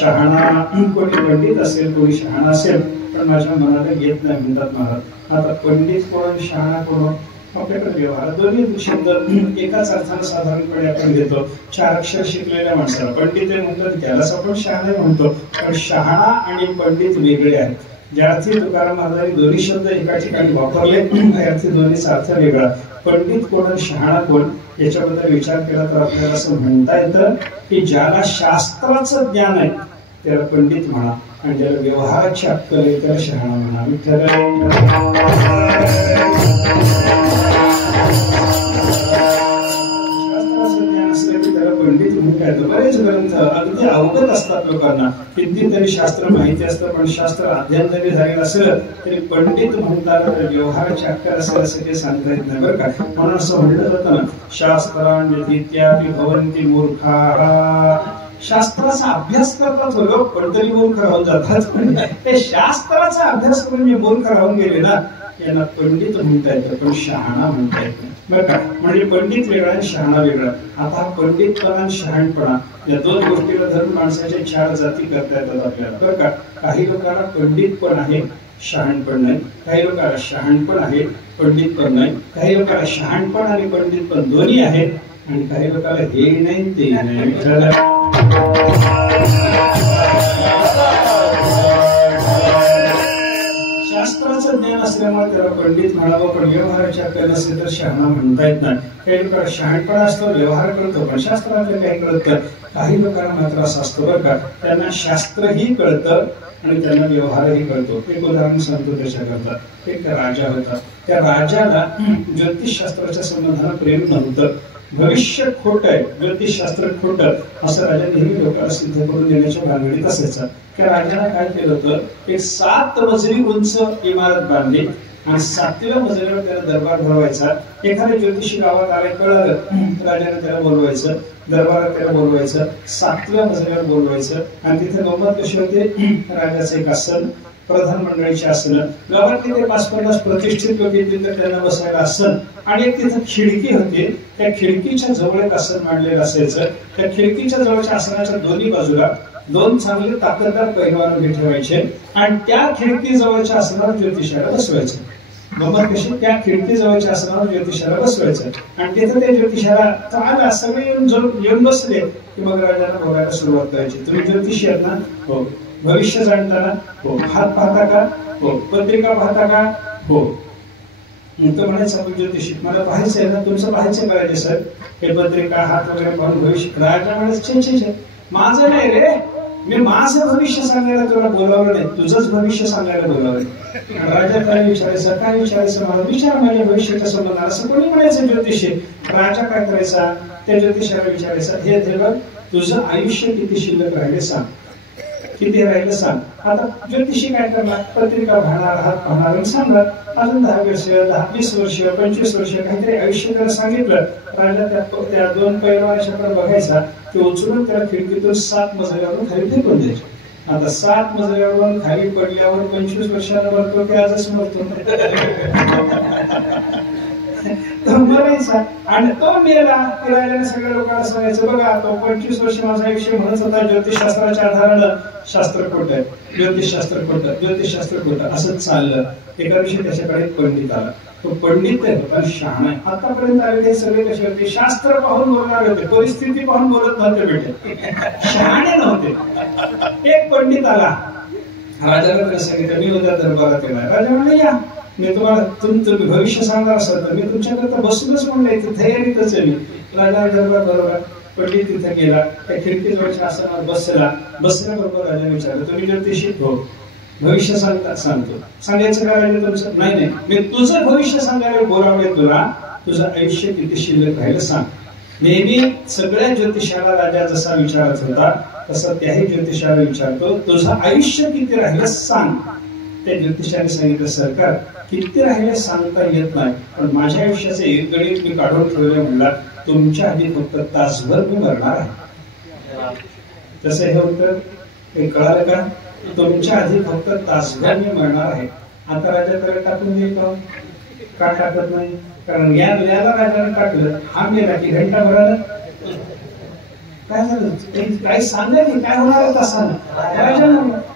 शहाणा, कोणी पंडित असेल, कोणी शहाणा असेल, पण माझ्या मनाला येत नाही म्हणतात महाराज। आता पंडित कोण, शहाणा कोण, आपल्याकडे व्यवहार दोन्ही शब्द एकाच अर्थाने साधारणपणे आपण घेतो। 4 अक्षर शिकलेल्या माणसाला पंडित म्हणतात, त्यालाच आपण शहाणा म्हणतो। पण शहाणा आणि पंडित वेगळे आहेत। ज्या अर्थी तुकाराम महाराजांनी दोन्ही शब्द एका ठिकाणी वापरले, त्या अर्थी दोन्हीचा अर्थ वेगळा। पंडित कोण आणि शहाणा कोण याच्याबद्दल विचार केला तर आपल्याला असं म्हणता येतं की ज्याला शास्त्राचं ज्ञान आहे त्याला पंडित म्हणा, आणि ज्याला व्यवहाराची अक्कल आहे त्याला शहाणा म्हणा। पंडित म्हणता येतं। बरेच ग्रंथ अगदी अवगत असतात लोकांना, कितीतरी शास्त्र माहिती असतं, पण शास्त्र अध्ययन जरी झालेलं असेल तरी पंडित म्हणतात व्यवहाराची अक्कल असेल असं ते सांगता येत नाही बरं का। म्हणून असं म्हणलं जातं ना, शास्त्राण्यधीत्यापि भवन्ति मूर्खाः, शास्त्राचा अभ्यास करतात लोक पण तरी मूर्ख राहून जातात। ते शास्त्राचा अभ्यास करून जे मूर्ख राहून गेले ना, यांना पंडित म्हणता येतं, पण शहाणा म्हणता येत नाही बरं का। म्हणजे पंडित वेगळा आणि शहाणा वेगळा। आता पंडितपणा आणि शहाणपणा या दोन गोष्टीला धरून माणसाच्या 4 जाती करता येतात आपल्याला बरं का। काही लोकांना पंडित पण आहे, शहाणपण नाही, काही लोकांना शहाणपण आहे, पंडित पण नाही, काही लोकांना शहाणपण आणि पंडित पण दोन्ही आहे, आणि काही लोकांना हे नाही ते नाही। शास्त्राचं ज्ञान असल्यामुळे त्याला पंडित म्हणावं, पण व्यवहाराच्या अक्कल नसेल तर शहाणा म्हणता येत नाही। काही लोकांना शहाणपणा असतो, व्यवहार करतो, पण शास्त्रातलं काही कळत। काही लोकांना मात्र असं असतं बरं का, त्यांना शास्त्रही कळतं आणि त्यांना व्यवहारही करतो. एक उदाहरण सांगतो त्याच्याकरता. एक राजा होता. त्या राजाला ज्योतिषशास्त्राच्या संबंधानं प्रेम नव्हतं. भविष्य खोट आहे, ज्योतिषशास्त्र खोटं असं राजा नेहमी लोकांना सिद्ध करून देण्याच्या भानगडीत असायचा. त्या राजाला काय केलं होतं, एक 7 मजली उंच इमारत बांधली आणि 7व्या मजल्यावर त्याला दरबार भरवायचा. एखाद्या ज्योतिषी गावात आलाय कळालं, राजाने त्याला बोलवायचं, दरबारात त्याला बोलवायचं, 7व्या मजल्यावर बोलवायचं आणि तिथे गंमत कशी होते, राजाचं एक आसन, प्रधान मंडळीचे आसन, गावातले ते 5-50 प्रतिष्ठित लोक येतील तर त्यांना बसायला आसन आणि एक तिथं खिडकी होती. त्या खिडकीच्या जवळ एक आसन मांडलेलं असायचं. त्या खिडकीच्या जवळच्या आसनाच्या दोन्ही बाजूला 2 चांगले ताकददार पैलवान उभे ठेवायचे आणि त्या खिडकी जवळच्या आसनावर ज्योतिषाला बसवायचं. गंमत कशी, त्या खिडकी जवळच्या आसनावर ज्योतिषाला बसवायचं आणि तिथं ते ज्योतिषाला आला, सगळे येऊन बसले की मग राजाला बोलायला सुरुवात करायची. तुम्ही ज्योतिषी आहेत ना? हो. भविष्य जाणता ना? हो. हात पाहता का? हो. पत्रिका पाहता का? हो. तो म्हणायचं आपण ज्योतिषी, मला पाहायचंय ना, तुमचं पाहायचं करायचे सर, हे पत्रिका हात वगैरे पाहून भविष्य. राजा म्हणायचं माझं नाही रे, मी माझं भविष्य सांगायला तुला बोलावलं नाही, तुझंच भविष्य सांगायला बोलावलं. राजा काय विचारायचं, काय विचारायचं, मला विचार माझ्या भविष्याच्या संबंधात, असं कोणी म्हणायचं ज्योतिषी. राजा काय करायचा, त्या ज्योतिषाला विचारायचा, हे देव तुझं आयुष्य किती शिल्लक राहिले सांग, किती राहिलं सांग. आता ज्योतिषी काय करणार, पत्रिका पाहणार, हात पाहणार आणि सांगणार अजून 10 वर्ष, 10-20 वर्ष, 25 वर्ष काहीतरी आयुष्य त्याला सांगितलं. राजा त्या 2 पैलवानाच्याकडे बघायचा, ते उचलून त्याला खिडकीतून 7 मजल्यावरून खाली फेकून द्यायचे. आता 7 मजल्यावरून खाली पडल्यावर 25 वर्षांना मरतो की आजच मरतो, तो मरायचा आणि तो मेला. राजाने सगळ्या लोकांना सांगायचं, बघा तो 25 वर्ष माझं आयुष्य म्हणत होता ज्योतिषशास्त्राच्या आधारानं शास्त्र खोटं आहे, ज्योतिषशास्त्र खोटं, ज्योतिषशास्त्र खोटं, असंच चाललं. एका दिवशी त्याच्याकडे एक पंडित आला. तो पंडित आहे पण शहाणा आहे. आतापर्यंत आलेले सगळे कसे होते, शास्त्र पाहून बोलणार होते, परिस्थिती पाहून बोलत नव्हते, बेटे शहाणे नव्हते. एक पंडित आला, राजाला काय सांगितलं, मी उद्या दरबारात येणार. राजा म्हणले, या, मी तुम्हाला तुमचं भविष्य सांगणार असेल तर मी तुमच्याकरता बसूनच म्हणलंय, तयारीतच आहे मी. राजा दरबार बरोबर पंडित तिथे गेला, त्या खिडकीजवळच्या आसनावर बसल्याबरोबर राजाने विचारलं, तुम्ही ज्योतिषी? हो. भविष्य सांगतो. सांगायचं काय राहिलं तुमचं? नाही, मी तुझं भविष्य सांगायला बोलावले तुला, तुझं आयुष्य किती शिल्लक राहिलं सांग. नेहमी सगळ्या ज्योतिषाला राजा जसा विचारत होता तसं त्याही ज्योतिषाला विचारतो, तुझं आयुष्य किती राहिलं सांग. त्या ज्योतिषाने सांगितलं, सरकार किती राहिले सांगता येत नाही, पण माझ्या आयुष्याचे एक गणित मी काढून ठेवलं. म्हणला, तुमच्या आधी फक्त तासभर मी मरणार आहे. तसं हे उत्तर हे कळालं का? तुमच्या आधी फक्त तासभर मी मरणार आहे. आता राजा त्याला टाकून देईल का टाकत नाही? कारण याला राजाने टाकलं, हा मेला की घंटाभरानं काय झालं, काय सांगा की काय होणार आहे तासानं.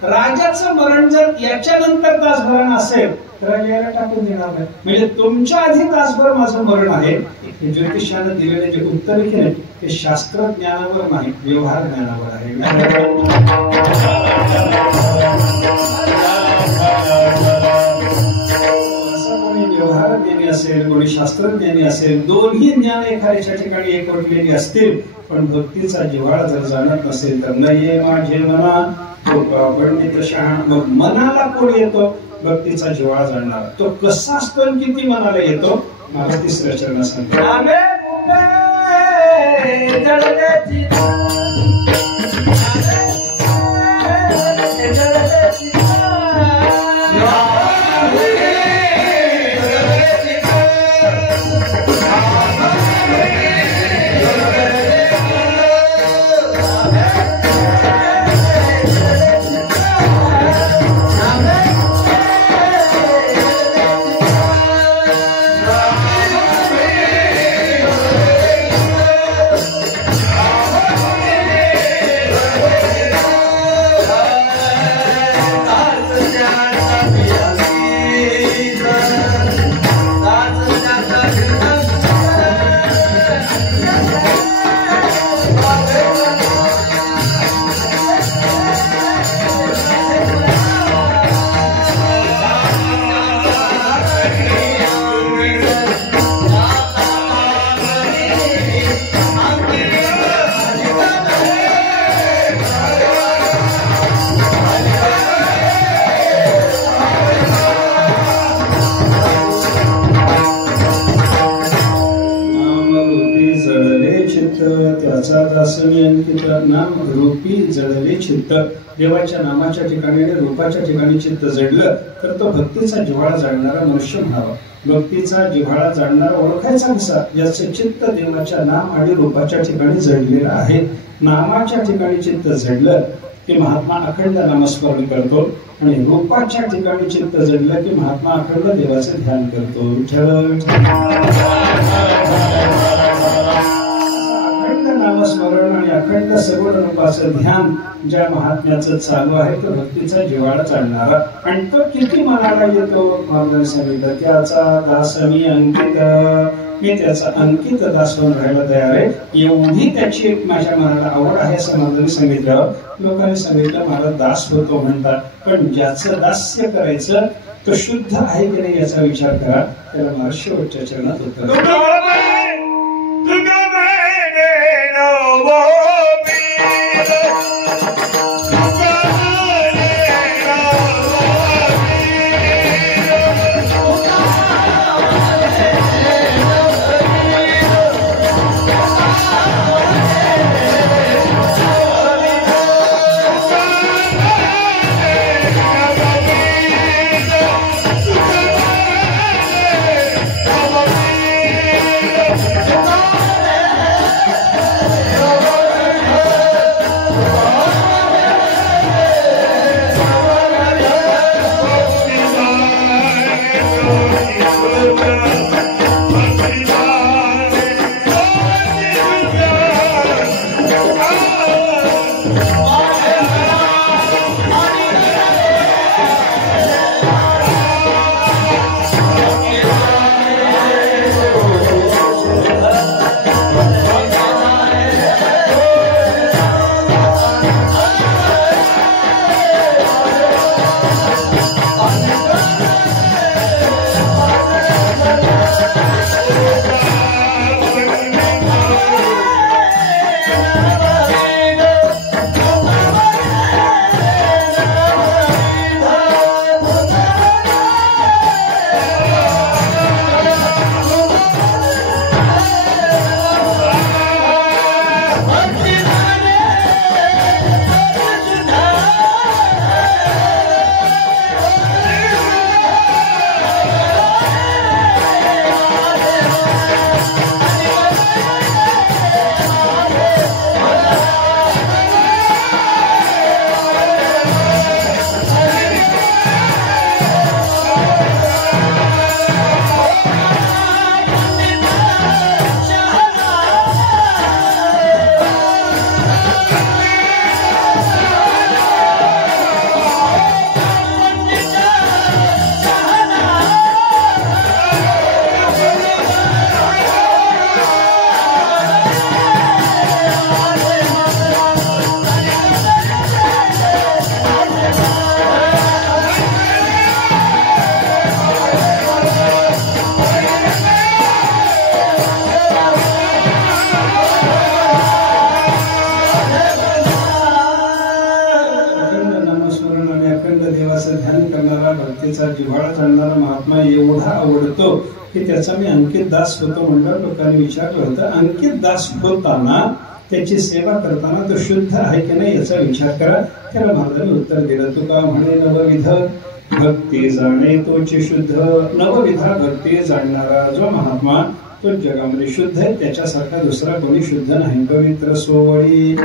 राजाचं मरण जर याच्यानंतर तासभरानं असेल तर राजाला टाकून देणार नाही. म्हणजे तुमच्या आधी तासभर माझं मरण आहे. हे ज्योतिषानं दिलेले जे उत्तर केले ते शास्त्र ज्ञानावर नाही, व्यवहार ज्ञानावर आहे. असं कोणी व्यवहार ज्ञानी असेल, कोणी शास्त्रज्ञानी असेल, दोन्ही ज्ञान एखाद्याच्या ठिकाणी एकवटलेली असतील, पण भक्तीचा जिव्हाळा जर जाणत नसेल तर न ये माझे मना तो पंडित शहाणा. मग मनाला कोण येतो? भक्तीचा जिव्हाळा जाणणारा. तो कसा असतो आणि किती मनाला येतो? मला 3ऱ्या चरणात सांगतो. दासनी अंकित नाम रूपी जळले चित्त. देवाच्या नामाच्या ठिकाणी आणि रूपाच्या ठिकाणी चित्त जडलं तर तो भक्तीचा जिव्हाळा जाणणारा मनुष्य म्हणावा. भक्तीचा जिव्हाळा जाणणारा ओळखायचा कसा? ज्याचे चित्त देवाच्या नाम आणि रूपाच्या ठिकाणी जडलेलं आहे. नामाच्या ठिकाणी चित्त जडलं की महात्मा अखंड नामस्मरण करतो आणि रूपाच्या ठिकाणी चित्त जडलं की महात्मा अखंड देवाचे ध्यान करतो. अखंड नामस्मरण आणि अखंड सगुण रूपाचं ध्यान ज्या महात्म्याचं चालू आहे तो भक्तीचा जिव्हाळा जाणणारा. आणि तो किती मनाला येतो? महाराजांनी सांगितलं त्याचा दास मी अंकित, मी त्याचा अंकित दास होऊन राहायला तयार आहे. एवढी त्याची माझ्या मनाला आवड आहे असं महाराजांनी सांगितलं. लोकांनी सांगितलं महाराज दास होतो म्हणतात, पण ज्याचं दास्य करायचं तो शुद्ध आहे की नाही याचा विचार करा. त्याला महाराज शेवटच्या चरणात होतं. भक्तीचा जिव्हाळा जाणणारा महात्मा एवढा आवडतो की त्याचा मी अंकित दास होतो म्हणलं. लोकांनी विचारलं होतं अंकित दास होताना त्याची सेवा करताना तो शुद्ध आहे की नाही याचा विचार करा. त्याला महाराजांनी उत्तर दिलं. तुका म्हणे नवविध भक्ती जाणे तोची शुद्ध. नवविधा भक्ती जाणणारा जो महात्मा तो जगामध्ये शुद्ध आहे. त्याच्यासारखा दुसरा कोणी शुद्ध नाही. पवित्र सोवळी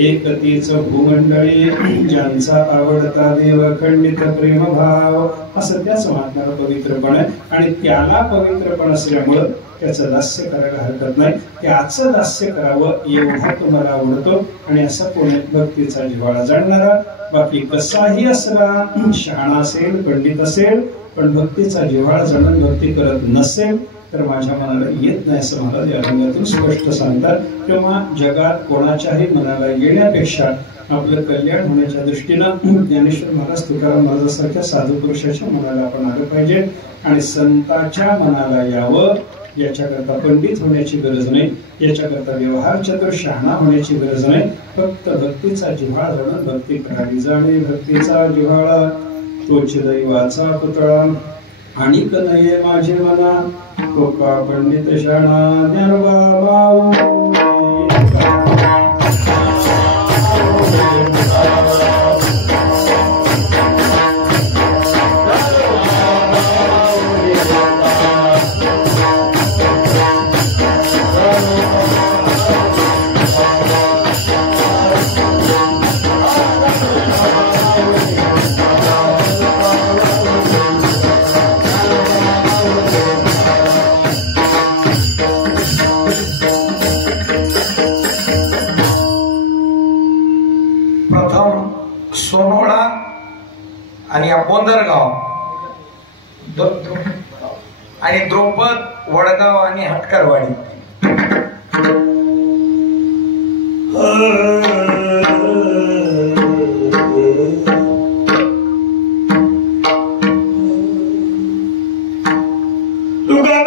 एकतीच भूमंडळी ज्यांचा आवडता देव खंडित प्रेम भाव असं त्याच महात्म्याला पवित्रपण आहे. आणि त्याला पवित्रपण असल्यामुळं त्याचं दास्य करायला हरकत नाही. त्याचं दास्य करावं एवढा तुम्हाला आवडतो. आणि असा पुणे भक्तीचा जिव्हाळा जाणणारा. बाकी कसाही असला शहाणा असेल पंडित असेल पण भक्तीचा जिव्हाळा जाणून भक्ती करत नसेल तर माझ्या मनाला येत नाही असं महाराज या रंगातून स्पष्ट सांगतात. किंवा जगात कोणाच्याही मनाला येण्यापेक्षा आपलं कल्याण होण्याच्या दृष्टीनं ज्ञानेश्वर महाराज तुकाराम महाराजांसारख्या साधू पुरुषाच्या मनाला आपण आलं पाहिजे. आणि संतांच्या मनाला यावं याच्याकरता पंडित होण्याची गरज नाही. याच्याकरता व्यवहार चतुर शहाणा होण्याची गरज नाही. फक्त भक्तीचा जिव्हाळा जाणून भक्ती करावी. जाणे भक्तीचा जिव्हाळा तोच दैवाचा पुतळा. आणि कनये माझे मना कोपा पंडित शहाणा ज्ञानोबा माऊ. आणि द्रौपद वडगाव आणि हटकरवाडी. तुका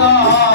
राधा